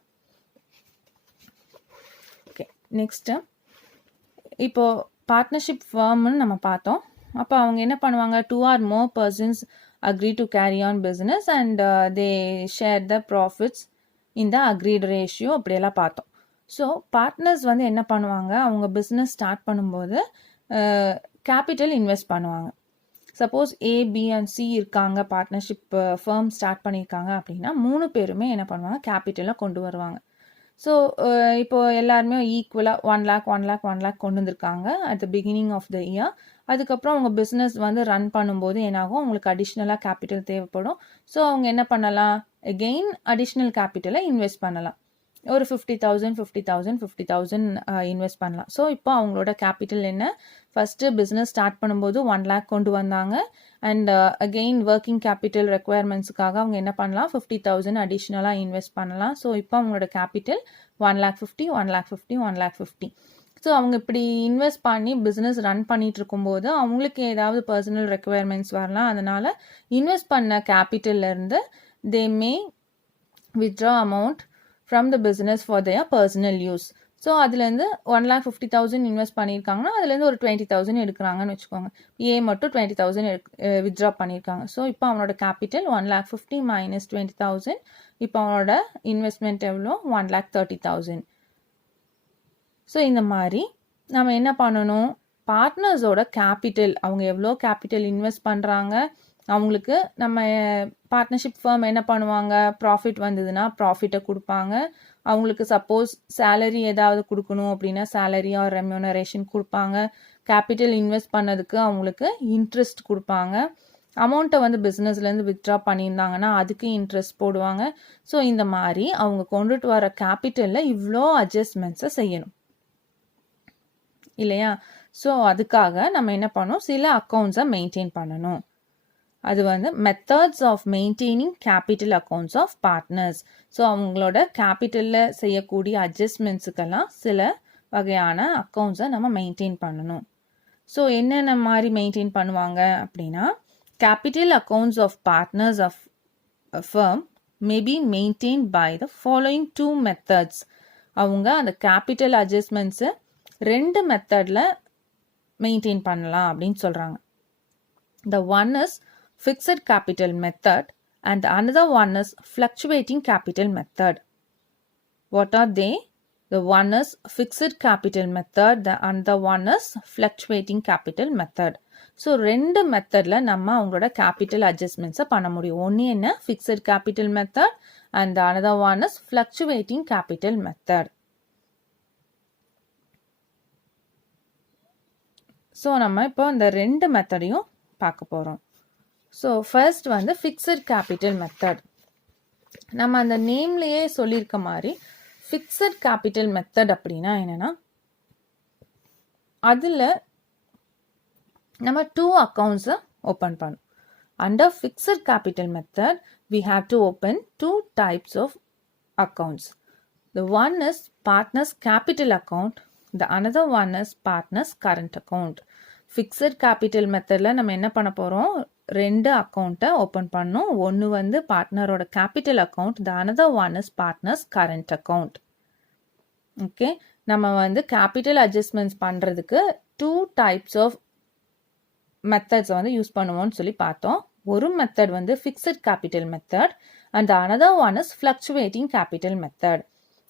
Okay, next இப்போது பார்ட்னர்ஷிப் ஃபார்ம்னு நம்ம பார்த்தோம். அப்போ அவங்க என்ன பண்ணுவாங்க, 2 or more persons agree to carry on business and they share the profits in the agreed ratio அப்படியெல்லாம் பார்த்தோம். ஸோ பார்ட்னர்ஸ் வந்து என்ன பண்ணுவாங்க, அவங்க பிஸ்னஸ் ஸ்டார்ட் பண்ணும்போது கேபிட்டல் இன்வெஸ்ட் பண்ணுவாங்க. Suppose A, B and C இருக்காங்க, பார்ட்னர்ஷிப் ஃபர்ம் ஸ்டார்ட் பண்ணியிருக்காங்க அப்படின்னா 3 பேருமே என்ன பண்ணுவாங்க, கேபிட்டலை கொண்டு வருவாங்க. ஸோ இப்போது எல்லாருமே ஈக்குவலாக 1 lakh கொண்டு வந்திருக்காங்க at the beginning of the year. அதுக்கப்புறம் அவங்க பிஸ்னஸ் வந்து ரன் பண்ணும்போது என்னாகும், அவங்களுக்கு அடிஷ்னலாக கேபிட்டல் தேவைப்படும். ஸோ அவங்க என்ன பண்ணலாம், அகெயின் அடிஷ்னல் கேபிட்டலை இன்வெஸ்ட் பண்ணலாம். ஒரு 50,000 இன்வெஸ்ட் பண்ணலாம். ஸோ இப்போ அவங்களோட கேபிட்டல் என்ன, ஃபஸ்ட்டு பிஸ்னஸ் ஸ்டார்ட் பண்ணும்போது 1 lakh கொண்டு வந்தாங்க. அண்ட் அகெயின் ஒர்க்கிங் கேபிட்டல் ரெக்குவயர்மெண்ட்ஸுக்காக அவங்க என்ன பண்ணலாம், 50,000 அடிஷ்னலாக இன்வெஸ்ட் பண்ணலாம். ஸோ இப்போ அவங்களோட கேபிட்டல் 1,50,000. ஸோ அவங்க இப்படி இன்வெஸ்ட் பண்ணி பிஸ்னஸ் ரன் பண்ணிட்டு இருக்கும்போது அவங்களுக்கு ஏதாவது பர்சனல் ரெக்குவயர்மெண்ட்ஸ் வரலாம். அதனால் இன்வெஸ்ட் பண்ண கேபிட்டல்லேருந்து they may withdraw amount from the business for their personal use. So அதுலேருந்து 1,50,000 இன்வெஸ்ட் பண்ணியிருக்காங்கன்னா அதுலேருந்து ஒரு 20,000 எடுக்கிறாங்கன்னு வச்சுக்கோங்க. ஏ மட்டும் 20,000 வித்ட்ரா பண்ணியிருக்காங்க. ஸோ இப்போ அவனோட கேபிட்டல் 1,50,000 minus 20,000. இப்போ அவனோட இன்வெஸ்ட்மெண்ட் எவ்வளோ, 1,30,000. ஸோ இந்த மாதிரி நம்ம என்ன பண்ணணும், பார்ட்னர்ஸோட கேபிட்டல் அவங்க எவ்வளோ கேபிட்டல் இன்வெஸ்ட் பண்ணுறாங்க, அவங்களுக்கு நம்ம பார்ட்னர்ஷிப் ஃபர்ம் என்ன பண்ணுவாங்க, ப்ராஃபிட் வந்ததுன்னா ப்ராஃபிட்டை கொடுப்பாங்க. அவங்களுக்கு சப்போஸ் சேலரி ஏதாவது கொடுக்கணும் அப்படின்னா சேலரி ஆர் ரெம்யூனரேஷன் கொடுப்பாங்க. கேபிட்டல் இன்வெஸ்ட் பண்ணதுக்கு அவங்களுக்கு இன்ட்ரெஸ்ட் கொடுப்பாங்க. அமௌண்ட்டை வந்து பிஸ்னஸ்லேருந்து வித்ட்ரா பண்ணியிருந்தாங்கன்னா அதுக்கு இன்ட்ரெஸ்ட் போடுவாங்க. ஸோ இந்த மாதிரி அவங்க கொண்டுட்டு வர கேபிட்டலில் இவ்வளோ அட்ஜஸ்ட்மெண்ட்ஸை செய்யணும் இல்லையா? ஸோ அதுக்காக நம்ம என்ன பண்ணணும், சில அக்கௌண்ட்ஸை மெயின்டைன் பண்ணணும். அது வந்து methods of maintaining capital accounts of partners. So அவங்களோட கேபிட்டலில் செய்யக்கூடிய அட்ஜஸ்ட்மெண்ட்ஸுக்கெல்லாம் சில வகையான அக்கௌண்ட்ஸை நம்ம மெயின்டைன் பண்ணணும். ஸோ என்னென்ன மாதிரி மெயின்டைன் பண்ணுவாங்க அப்படின்னா, capital accounts of partners of firm may be maintained by the following 2 methods. அவங்க அந்த கேபிட்டல் அட்ஜஸ்ட்மெண்ட்ஸை 2 மெத்தடில் மெயின்டைன் பண்ணலாம் அப்படின்னு சொல்கிறாங்க. The one is fixed capital method and the another one is fluctuating capital method. What are they? The one is fixed capital method, the another one is fluctuating capital method. So 2 மெத்தடில் நம்ம அவங்களோட கேபிட்டல் அட்ஜஸ்ட்மெண்ட்ஸை பண்ண முடியும். ஒன்று என்ன, fixed capital method and the another one is fluctuating capital method. So நம்ம இப்போ இந்த 2 மெத்தடையும் பார்க்க போகிறோம். ஸோ ஃபர்ஸ்ட் வந்து ஃபிக்ஸட் கேபிட்டல் மெத்தட். நம்ம அந்த நேம்லேயே சொல்லியிருக்க மாதிரி ஃபிக்ஸட் கேபிட்டல் மெத்தட் அப்படின்னா என்னென்னா, அதில் நம்ம 2 அக்கௌண்ட்ஸை ஓப்பன் பண்ணோம். Under fixed capital method we have to open 2 types of accounts. The one is partners capital account, the another one is partners current account. Fixed capital மெத்தடில் நம்ம என்ன பண்ண போகிறோம், 2 அக்கௌண்ட்டை ஓப்பன் பண்ணோம். ஒன்று வந்து பார்ட்னரோட capital account, the another one is partners current account. Okay, நம்ம வந்து கேபிட்டல் அட்ஜஸ்ட்மெண்ட்ஸ் பண்ணுறதுக்கு 2 types ஆஃப் மெத்தட்ஸை வந்து யூஸ் பண்ணுவோம்னு சொல்லி பார்த்தோம். ஒரு மெத்தட் வந்து fixed capital method and the another one is fluctuating capital method.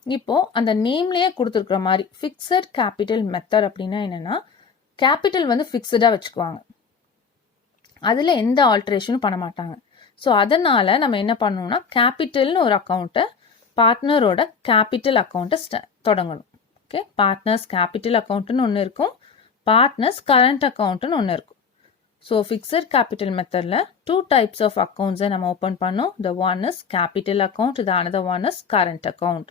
இப்போது அந்த நேம்லேயே கொடுத்துருக்குற மாதிரி ஃபிக்ஸட் கேபிட்டல் மெத்தட் அப்படின்னா என்னென்னா கேபிட்டல் வந்து ஃபிக்ஸடாக வச்சுக்குவாங்க, அதில் எந்த ஆல்ட்ரேஷனும் பண்ண மாட்டாங்க. ஸோ அதனால் நம்ம என்ன பண்ணணும்னா கேபிட்டல்னு ஒரு அக்கௌண்ட்டை பார்ட்னரோட கேபிட்டல் அக்கௌண்ட்டை தொடங்கணும். ஓகே, பார்ட்னர்ஸ் கேபிட்டல் அக்கௌண்ட்டுன்னு ஒன்று இருக்கும், பார்ட்னர்ஸ் கரண்ட் அக்கௌண்ட்டுன்னு ஒன்று இருக்கும். ஸோ ஃபிக்ஸட் கேபிட்டல் மெத்தடில் 2 types ஆஃப் அக்கௌண்ட்ஸை நம்ம ஓப்பன் பண்ணோம். The one is capital account, the another one is current account.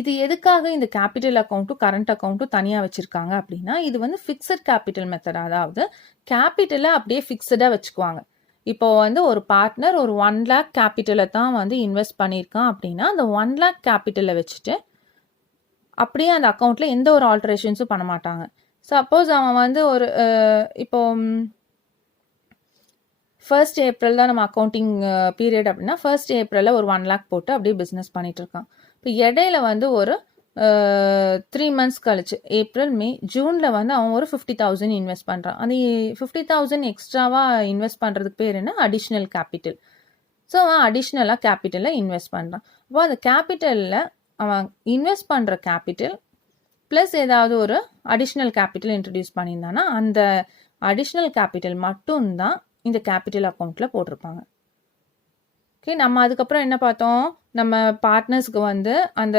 இது எதுக்காக இந்த கேபிட்டல் அக்கௌண்ட்டும் கரண்ட் அக்கௌண்ட்டும் தனியாக வச்சுருக்காங்க அப்படின்னா இது வந்து ஃபிக்ஸட் கேபிட்டல் மெத்தட், அதாவது கேபிட்டலை அப்படியே ஃபிக்ஸடாக வச்சுக்குவாங்க. இப்போ வந்து ஒரு பார்ட்னர் ஒரு 1 lakh கேபிட்டலை தான் வந்து இன்வெஸ்ட் பண்ணியிருக்கான் அப்படின்னா அந்த 1 lakh கேபிட்டலை வச்சுட்டு அப்படியே அந்த அக்கௌண்ட்டில் எந்த ஒரு ஆல்ட்ரேஷன்ஸும் பண்ண மாட்டாங்க. சப்போஸ் அவன் வந்து ஒரு இப்போ 1st April தான் நம்ம அக்கௌண்டிங் பீரியட் அப்படின்னா 1st April ஒரு 1 lakh போட்டு அப்படியே பிஸ்னஸ் பண்ணிட்டு இருக்கான். இப்போ இடையில வந்து ஒரு 3 months கழிச்சு ஏப்ரல் மே ஜூனில் வந்து அவன் ஒரு 50,000 இன்வெஸ்ட் பண்ணுறான். அந்த 50,000 எக்ஸ்ட்ராவாக இன்வெஸ்ட் பண்ணுறதுக்கு பேர் என்ன, அடிஷ்னல் கேபிட்டல். ஸோ அவன் அடிஷ்னலாக கேபிட்டலில் இன்வெஸ்ட் பண்ணுறான். அப்போ அந்த கேபிட்டலில் அவன் இன்வெஸ்ட் பண்ணுற கேபிட்டல் ப்ளஸ் ஏதாவது ஒரு அடிஷ்னல் கேபிட்டல் இன்ட்ரடியூஸ் பண்ணியிருந்தானா அந்த அடிஷ்னல் கேபிட்டல் மட்டும்தான் இந்த கேபிட்டல் அக்கௌண்ட்டில் போட்டிருப்பாங்க. ஓகே, நம்ம அதுக்கப்புறம் என்ன பார்த்தோம், நம்ம பார்ட்னர்ஸ்க்கு வந்து அந்த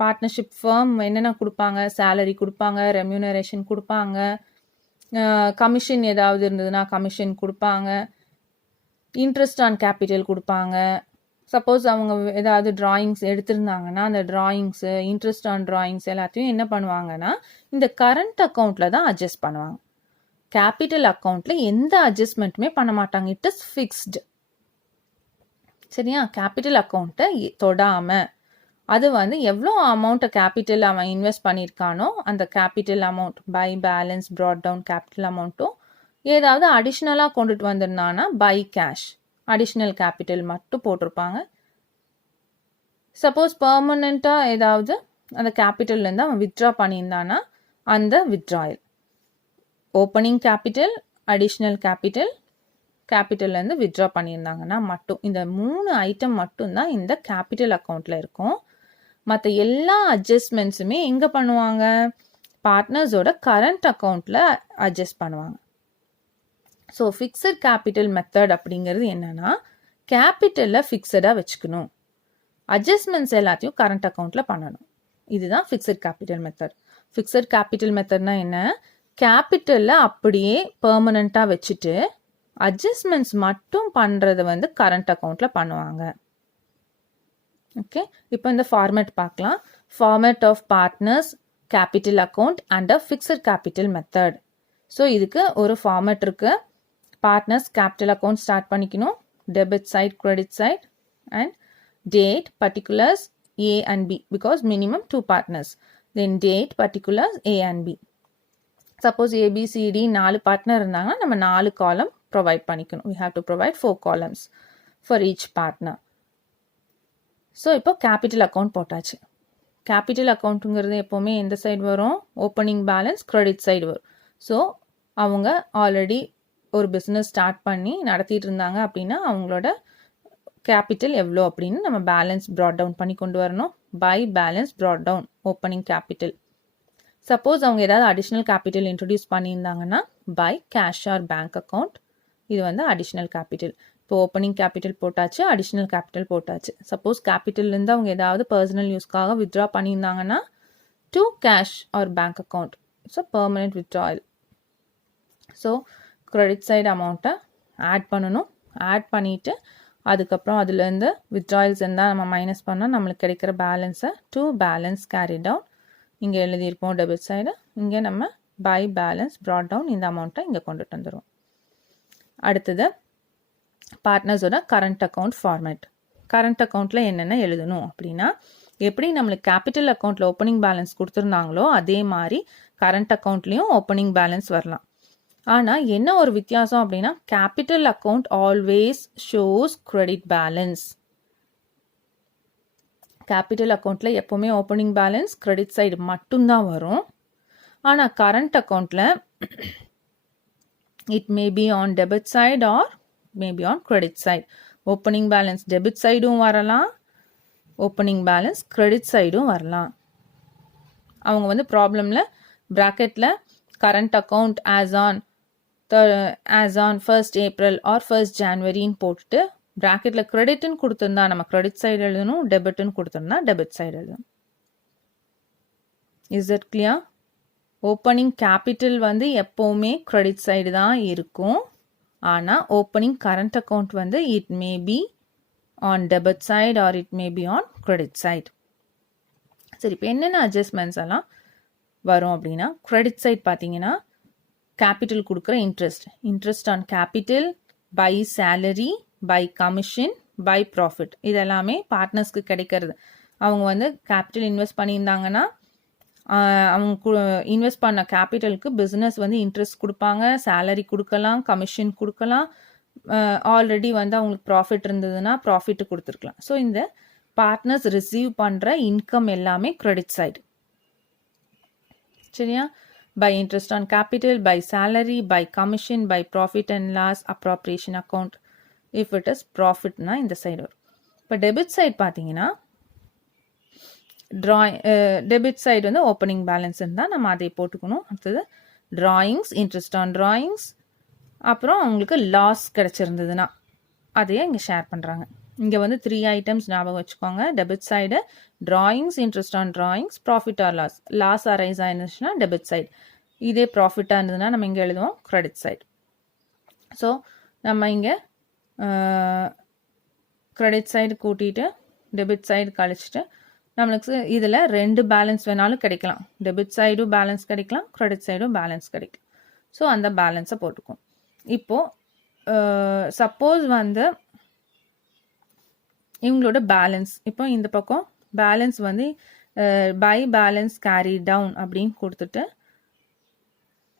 பார்ட்னர்ஷிப் ஃபர்ம் என்னென்ன கொடுப்பாங்க, சேலரி கொடுப்பாங்க, ரெம்யூனரேஷன் கொடுப்பாங்க, கமிஷன் ஏதாவது இருந்ததுன்னா கமிஷன் கொடுப்பாங்க, இன்ட்ரெஸ்ட் ஆன் கேபிட்டல் கொடுப்பாங்க. சப்போஸ் அவங்க ஏதாவது டிராயிங்ஸ் எடுத்திருந்தாங்கன்னா அந்த டிராயிங்ஸு இன்ட்ரெஸ்ட் ஆன் டிராயிங்ஸ் எல்லாத்தையும் என்ன பண்ணுவாங்கன்னா இந்த கரண்ட் அக்கௌண்ட்டில் தான் அட்ஜஸ்ட் பண்ணுவாங்க. கேபிட்டல் அக்கௌண்ட்டில் எந்த அட்ஜஸ்ட்மெண்ட்டுமே பண்ண மாட்டாங்க, இட் இஸ் ஃபிக்ஸ்டு. சரியா, கேபிட்டல் அக்கௌண்ட்டை தொடாமல் அது வந்து எவ்வளோ அமௌண்ட்டை கேபிட்டல் அவன் இன்வெஸ்ட் பண்ணியிருக்கானோ அந்த capital amount by balance brought down capital அமௌண்ட்டும் ஏதாவது அடிஷ்னலாக கொண்டுட்டு வந்திருந்தானா பை கேஷ் அடிஷ்னல் கேபிட்டல் மட்டும் போட்டிருப்பாங்க. சப்போஸ் பர்மனெண்ட்டாக ஏதாவது அந்த கேபிட்டல்லேருந்து அவன் வித்ட்ரா பண்ணியிருந்தானா அந்த வித்ட்ராயல் ஓப்பனிங் கேபிட்டல் அடிஷ்னல் கேபிட்டல்லேருந்து வித்ட்ரா பண்ணியிருந்தாங்கன்னா மட்டும் இந்த 3 ஐட்டம் மட்டும்தான் இந்த கேபிட்டல் அக்கௌண்ட்டில் இருக்கும். மற்ற எல்லா அட்ஜஸ்ட்மெண்ட்ஸுமே எங்கே பண்ணுவாங்க, பார்ட்னர்ஸோட கரண்ட் அக்கௌண்ட்டில் அட்ஜஸ்ட் பண்ணுவாங்க. ஸோ ஃபிக்ஸட் கேபிட்டல் மெத்தட் அப்படிங்கிறது என்னன்னா கேபிட்டலில் ஃபிக்ஸடாக வச்சுக்கணும், அட்ஜஸ்ட்மெண்ட்ஸ் எல்லாத்தையும் கரண்ட் அக்கௌண்ட்டில் பண்ணணும். இதுதான் fixed capital method. Fixed capital மெத்தட்னா என்ன, கேபிட்டலில் அப்படியே பெர்மனண்ட்டாக வச்சுட்டு அட்ஜஸ்ட்மெண்ட்ஸ் மட்டும் பண்ணுறதை வந்து கரண்ட் அக்கௌண்ட்டில் பண்ணுவாங்க. ஓகே, இப்போ இந்த ஃபார்மேட் பார்க்கலாம். Format of partners capital account under fixed capital method. So இதுக்கு ஒரு ஃபார்மேட் இருக்குது. பார்ட்னர்ஸ் கேபிட்டல் அக்கௌண்ட் ஸ்டார்ட் பண்ணிக்கணும், debit side credit side and date particulars A and B because minimum 2 partners. Then date particulars A and B. Suppose A, B, C, D 4 partner இருந்தாங்கன்னா நம்ம 4 column provide பண்ணிக்கணும். We have to provide 4 columns for each partner. So இப்போ கேபிட்டல் அக்கௌண்ட் போட்டாச்சு. கேபிட்டல் அக்கௌண்ட்டுங்கிறது எப்போவுமே எந்த சைடு வரும், ஓப்பனிங் பேலன்ஸ் கிரெடிட் சைடு வரும். ஸோ அவங்க ஆல்ரெடி ஒரு பிஸ்னஸ் ஸ்டார்ட் பண்ணி நடத்திட்டு இருந்தாங்க அப்படின்னா அவங்களோட கேபிட்டல் எவ்வளோ அப்படின்னு நம்ம பேலன்ஸ் ப்ராட் டவுன் பண்ணி கொண்டு வரணும். By balance brought down opening capital. Suppose அவங்க ஏதாவது அடிஷ்னல் கேபிட்டல் இன்ட்ரடியூஸ் பண்ணியிருந்தாங்கன்னா by cash or bank account. இது வந்து அடிஷ்னல் கேபிட்டல். இப்போ ஓப்பனிங் கேபிட்டல் போட்டாச்சு, அடிஷ்னல் கேபிட்டல் போட்டாச்சு. சப்போஸ் கேபிட்டல்லேருந்து அவங்க ஏதாவது பர்சனல் யூஸ்க்காக வித்ட்ரா பண்ணியிருந்தாங்கன்னா to cash or bank account. So permanent withdrawal. So credit side அமௌண்ட்டை ஆட் பண்ணணும். ஆட் பண்ணிவிட்டு அதுக்கப்புறம் அதுலேருந்து வித்ட்ராயல்ஸ் இருந்தால் நம்ம மைனஸ் பண்ணால் நம்மளுக்கு கிடைக்கிற பேலன்ஸை டு பேலன்ஸ் கேரி டவுன் இங்கே எழுதியிருப்போம் டெபிட் சைடு. இங்கே நம்ம பை பேலன்ஸ் ப்ராட் டவுன் இந்த அமௌண்ட்டை இங்கே கொண்டுட்டு வந்துடுவோம். அடுத்தது பார்ட்னர்ஸோட கரண்ட் அக்கௌண்ட் ஃபார்மேட். கரண்ட் அக்கௌண்ட்டில் என்னென்ன எழுதணும் அப்படின்னா எப்படி நம்மளுக்கு கேபிட்டல் அக்கௌண்ட்டில் ஓப்பனிங் பேலன்ஸ் கொடுத்துருந்தாங்களோ அதே மாதிரி கரண்ட் அக்கௌண்ட்லேயும் ஓப்பனிங் பேலன்ஸ் வரலாம். ஆனால் என்ன ஒரு வித்தியாசம் அப்படின்னா capital account always shows credit balance. Capital அக்கௌண்ட்டில் எப்போவுமே ஓப்பனிங் பேலன்ஸ் கிரெடிட் சைடு மட்டும்தான் வரும். ஆனால் கரண்ட் அக்கௌண்ட்டில் it may be on debit side or maybe on credit side. Opening balance debit சைடும் வரலாம், ஓப்பனிங் பேலன்ஸ் கிரெடிட் சைடும் வரலாம். அவங்க வந்து ப்ராப்ளமில் ப்ராக்கெட்டில் current account as on 1st April or 1st January போட்டுட்டு ப்ராக்கெட்டில் கிரெடிட்னு கொடுத்துருந்தா நம்ம கிரெடிட் சைடு எழுதணும், டெபிட்னு கொடுத்துருந்தா டெபிட் சைடு எழுதணும். Is it clear? Opening capital வந்து எப்போவுமே கிரெடிட் சைடு தான் இருக்கும். ஆனால் ஓப்பனிங் கரண்ட் அக்கௌண்ட் வந்து it may be on debit side or it may be on credit side. சரி, இப்போ என்னென்ன அட்ஜஸ்ட்மெண்ட்ஸ் எல்லாம் வரும் அப்படின்னா, கிரெடிட் சைட் பார்த்தீங்கன்னா கேபிட்டல் கொடுக்குற interest on capital, by salary, by commission, by profit, இதெல்லாமே பார்ட்னர்ஸ்க்கு கிடைக்கிறது. அவங்க வந்து கேபிட்டல் இன்வெஸ்ட் பண்ணியிருந்தாங்கன்னா அவங்க இன்வெஸ்ட் பண்ண கேபிட்டலுக்கு பிஸ்னஸ் வந்து இன்ட்ரெஸ்ட் கொடுப்பாங்க, சேலரி கொடுக்கலாம், கமிஷன் கொடுக்கலாம், ஆல்ரெடி வந்து அவங்களுக்கு ப்ராஃபிட் இருந்ததுன்னா ப்ராஃபிட் கொடுத்துருக்கலாம். ஸோ இந்த பார்ட்னர்ஸ் ரிசீவ் பண்ணுற இன்கம் எல்லாமே கிரெடிட் சைடு. சரியா? By interest on capital, by salary, by commission, by profit and loss appropriation account. If it is ப்ராஃபிட்னா இந்த சைடு வரும். இப்போ டெபிட் சைடு பார்த்தீங்கன்னா டெபிட் சைடு வந்து ஓப்பனிங் பேலன்ஸ் இருந்தால் நம்ம அதை போட்டுக்கணும். அடுத்தது ட்ராயிங்ஸ், இன்ட்ரெஸ்ட் ஆன் ட்ராயிங்ஸ், அப்புறம் அவங்களுக்கு லாஸ் கிடச்சிருந்ததுன்னா அதையே இங்கே ஷேர் பண்ணுறாங்க. இங்கே வந்து 3 ஐட்டம்ஸ் ஞாபகம் வச்சுக்கோங்க. Debit side drawings, interest on drawings, profit or loss arise ஆயிருந்துச்சுன்னா டெபிட் சைடு. இதே ப்ராஃபிட்டாக இருந்ததுன்னா நம்ம இங்கே எழுதுவோம் கிரெடிட் சைடு. ஸோ நம்ம இங்கே கிரெடிட் சைடு கூட்டிட்டு டெபிட் சைடு கழிச்சிட்டு நம்மளுக்கு இதில் 2 பேலன்ஸ் வேணாலும் கிடைக்கலாம். டெபிட் சைடும் பேலன்ஸ் கிடைக்கலாம், கிரெடிட் சைடும் பேலன்ஸ் கிடைக்கும். ஸோ அந்த பேலன்ஸை போட்டுக்கும். இப்போது சப்போஸ் வந்து இவங்களோட பேலன்ஸ் இப்போ இந்த பக்கம் பேலன்ஸ் வந்து பை பேலன்ஸ் கேரி டவுன் அப்படின்னு கொடுத்துட்டு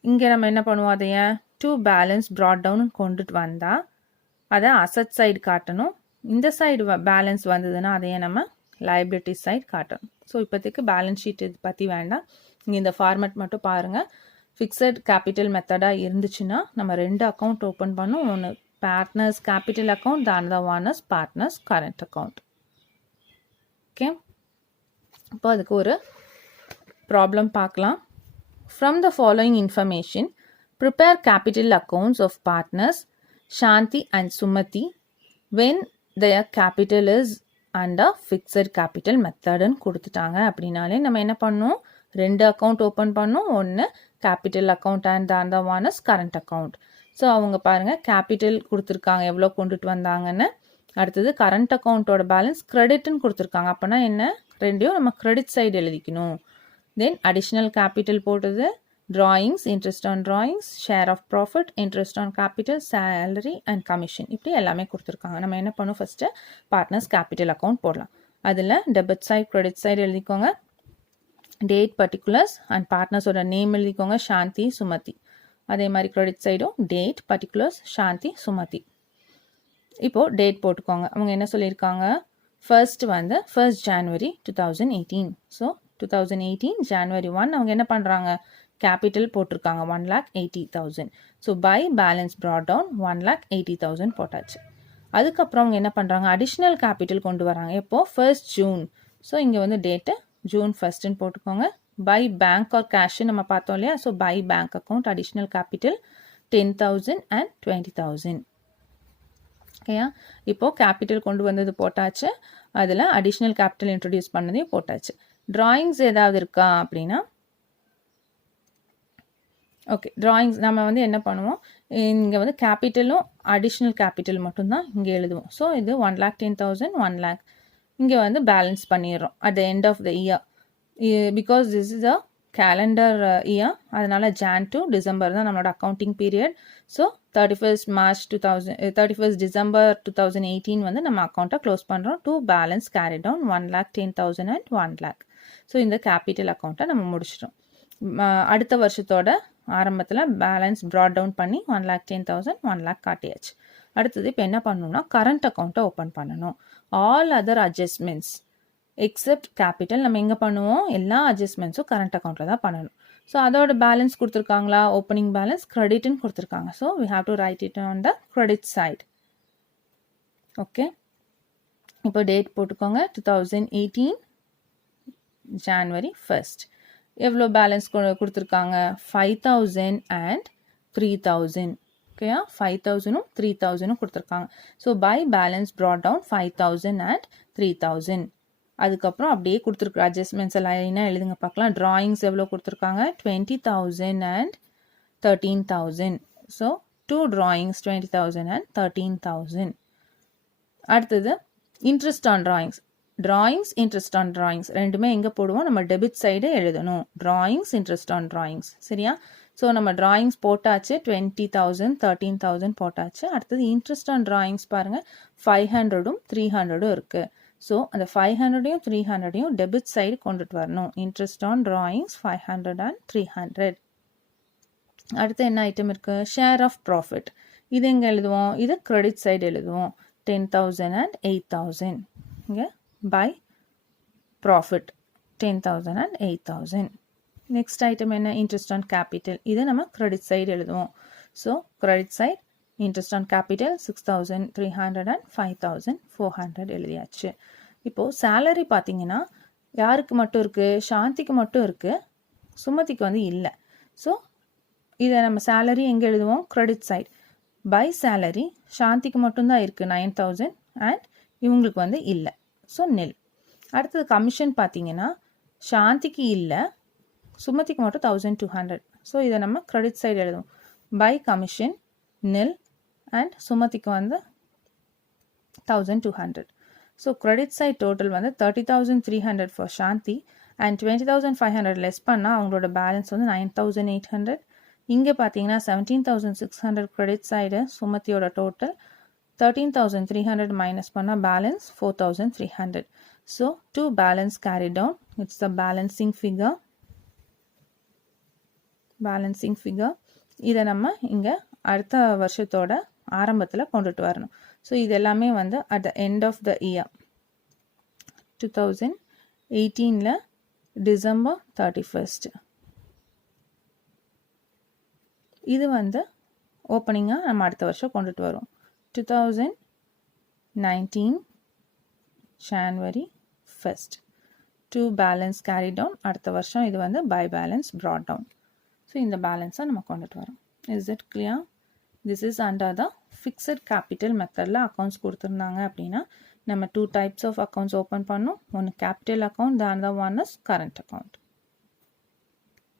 இங்கே நம்ம என்ன பண்ணுவோம், அதைய டு பேலன்ஸ் ப்ராட் டவுன் கொண்டுட்டு வந்தால் அதை அசட் சைடு காட்டணும். இந்த சைடு பேலன்ஸ் வந்ததுன்னா அதையே நம்ம லைபிலிட்டி சைடு காட்டணும். ஸோ இப்போதைக்கு பேலன்ஸ் ஷீட் இது பற்றி வேண்டாம். இங்கே இந்த ஃபார்மேட் மட்டும் பாருங்கள். ஃபிக்ஸட் கேபிட்டல் மெத்தடாக இருந்துச்சுன்னா நம்ம 2 அக்கௌண்ட் ஓப்பன் பண்ணோம். ஒன்று partners capital account, the another one is partners current account. Okay, இப்போ அதுக்கு ஒரு problem பார்க்கலாம். From the following information, prepare capital accounts of partners Shanti and Sumati when their capital is under fixed capital method ன்னு கொடுத்துட்டாங்க. அப்படின்னாலே நம்ம என்ன பண்ணணும், 2 அக்கௌண்ட் ஓப்பன் பண்ணோம். ஒன்று capital account and the other one is current account. So அவங்க பாருங்கள் கேபிட்டல் கொடுத்துருக்காங்க எவ்வளோ கொண்டுட்டு வந்தாங்கன்னு. அடுத்தது கரண்ட் அக்கௌண்ட்டோட பேலன்ஸ் கிரெடிட்னு கொடுத்துருக்காங்க. அப்போனா என்ன, ரெண்டையும் நம்ம கிரெடிட் சைடு எழுதிக்கணும். தென் அடிஷ்னல் கேபிட்டல் போட்டது drawings, interest on drawings, share of profit, interest on capital, salary and commission, இப்படி எல்லாமே கொடுத்துருக்காங்க. நம்ம என்ன பண்ணும், ஃபஸ்ட்டு பார்ட்னர்ஸ் கேபிட்டல் அக்கௌண்ட் போடலாம். அதில் டெபிட் சைட் கிரெடிட் சைடு எழுதிக்கோங்க, டேட் பர்டிகுலர்ஸ் அண்ட் பார்ட்னர்ஸோட நேம் எழுதிக்கோங்க, சாந்தி சுமதி. அதே மாதிரி கிரெடிட் சைடும் டேட் பர்டிகுலர்ஸ் சாந்தி சுமதி. இப்போது டேட் போட்டுக்கோங்க. அவங்க என்ன சொல்லியிருக்காங்க, ஃபர்ஸ்ட் வந்து 1st January 2018. ஸோ 2018 January 1 அவங்க என்ன பண்ணுறாங்க, கேபிட்டல் போட்டிருக்காங்க 1,80,000. So by balance brought down 1,80,000 போட்டாச்சு. அதுக்கப்புறம் அவங்க என்ன பண்ணுறாங்க, அடிஷ்னல் கேபிட்டல் கொண்டு வராங்க. எப்போது, 1st June. ஸோ இங்கே வந்து டேட்டு June 1st போட்டுக்கோங்க. பை பேங்க் ஆர் கேஷ் நம்ம பார்த்தோம் இல்லையா. So by bank account additional capital 10,000 and 20,000. ஓகேயா, இப்போது கேபிட்டல் கொண்டு வந்தது போட்டாச்சு. அதில் அடிஷ்னல் கேபிட்டல் இன்ட்ரடியூஸ் பண்ணதையும் போட்டாச்சு. ட்ராயிங்ஸ் ஏதாவது இருக்கா அப்படின்னா, ஓகே ட்ராயிங்ஸ் நம்ம வந்து என்ன பண்ணுவோம், இங்கே வந்து கேபிட்டலும் அடிஷ்னல் கேபிட்டல் மட்டும்தான் இங்கே எழுதுவோம். ஸோ இது 1,10,000 1 lakh இங்கே வந்து பேலன்ஸ் பண்ணிடுறோம் at the end of the year. Because this is a calendar year, அதனால Jan to December தான் நம்மளோட accounting period. So 31st December 2018 வந்து நம்ம அக்கௌண்ட்டை க்ளோஸ் பண்ணுறோம். To balance carry down 1,10,000 and 1 lakh. ஸோ இந்த கேபிட்டல் அக்கௌண்ட்டை நம்ம முடிச்சிட்டோம். அடுத்த வருஷத்தோட ஆரம்பத்தில் பேலன்ஸ் ப்ராட் டவுன் பண்ணி 1,10,000 1 lakh காட்டியாச்சு. அடுத்தது இப்போ என்ன பண்ணணும்னா கரண்ட் அக்கௌண்ட்டை ஓப்பன் பண்ணணும். All other adjustments accept capital நம்ம எங்கே பண்ணுவோம், எல்லா அட்ஜஸ்ட்மெண்ட்ஸும் கரண்ட் அக்கௌண்ட்டில் தான் பண்ணணும். ஸோ அதோட பேலன்ஸ் கொடுத்துருக்காங்களா, ஓப்பனிங் பேலன்ஸ் கிரெடிட்னு கொடுத்துருக்காங்க. So we have to write it on the credit side. Okay, இப்போ டேட் போட்டுக்கோங்க. 2018 January 1st. எவ்வளோ பேலன்ஸ் கொடுத்துருக்காங்க? 5,000 and 3,000. ஓகேயா, 5,000ம் 3,000ம் கொடுத்துருக்காங்க. So by balance brought down 5,000 and 3,000. அதுக்கப்புறம் அப்படியே கொடுத்துருக்கு அட்ஜஸ்ட்மெண்ட்ஸ் எல்லாம் என்ன எழுதுங்க பார்க்கலாம். ட்ராயிங்ஸ் எவ்வளோ கொடுத்துருக்காங்க? 20,000 and 13,000. So 2 drawings 20,000 and 13,000. அடுத்தது interest on drawings. Drawings, interest on drawings ரெண்டுமே எங்கே போடுவோம்? நம்ம டெபிட் சைடு எழுதணும். Drawings, interest on drawings. சரியா? ஸோ நம்ம ட்ராயிங்ஸ் போட்டாச்சு. 20,000 13,000 போட்டாச்சு. அடுத்தது இன்ட்ரெஸ்ட் ஆன் ட்ராயிங்ஸ் பாருங்கள், 500ம் 300ம் இருக்குது. ஸோ அந்த 500யும் 300யும் டெபிட் சைடு கொண்டுட்டு வரணும். Interest on drawings 500 and 300. அடுத்து என்ன ஐட்டம் இருக்குது? Share of profit. இது எங்கே எழுதுவோம்? இது கிரெடிட் சைடு எழுதுவோம். 10,000 and 8,000. இங்கே by profit 10,000 and 8,000. Next item என்ன? Interest on capital. இதை நம்ம கிரெடிட் சைடு எழுதுவோம். So credit side interest on capital 6,300 and 5,400 எழுதியாச்சு. இப்போது சேலரி பார்த்தீங்கன்னா யாருக்கு மட்டும் இருக்குது? சாந்திக்கு மட்டும் இருக்குது, சுமதிக்கு வந்து இல்லை. ஸோ இதை நம்ம சேலரி எங்கே எழுதுவோம்? Credit side. பை சேலரி சாந்திக்கு மட்டும்தான் இருக்குது 9,000 அண்ட் இவங்களுக்கு வந்து இல்லை. ஸோ நெல். அடுத்தது கமிஷன் பார்த்தீங்கன்னா சாந்திக்கு இல்லை, சுமதிக்கு மட்டும் 1,200. ஸோ இதை நம்ம கிரெடிட் சைடு எழுதுவோம். பை கமிஷன் நெல் அண்ட் சுமதிக்கு வந்து 1,200. ஸோ கிரெடிட் சைட் டோட்டல் வந்து 30,300 ஃபார் சாந்தி அண்ட் 20,500 லெஸ் பண்ணால் அவங்களோட பேலன்ஸ் வந்து 9,800. இங்கே பார்த்தீங்கன்னா 17,600 கிரெடிட் சைடு சுமதியோட டோட்டல். 13,300 மைனஸ் பண்ணால் balance 4,300. So to balance carried down, it's the balancing figure. இதை நம்ம இங்கே அடுத்த வருஷத்தோட ஆரம்பத்தில் கொண்டுட்டு வரணும். ஸோ இது எல்லாமே வந்து at the end of the year 2018 December 31st. இது வந்து ஓப்பனிங்காக நம்ம அடுத்த வருஷம் கொண்டுட்டு வரோம். 2019 January 1st. To balance carried down. அடுத்த வருஷம் இது வந்து by balance brought down. So இந்த பேலன்ஸை நம்ம கொண்டுட்டு வரோம். Is it clear? This is under the fixed capital மெத்தடில் அக்கௌண்ட்ஸ் கொடுத்துருந்தாங்க அப்படின்னா நம்ம 2 types of accounts ஓப்பன் பண்ணோம். ஒன்று capital account, the other one is current account.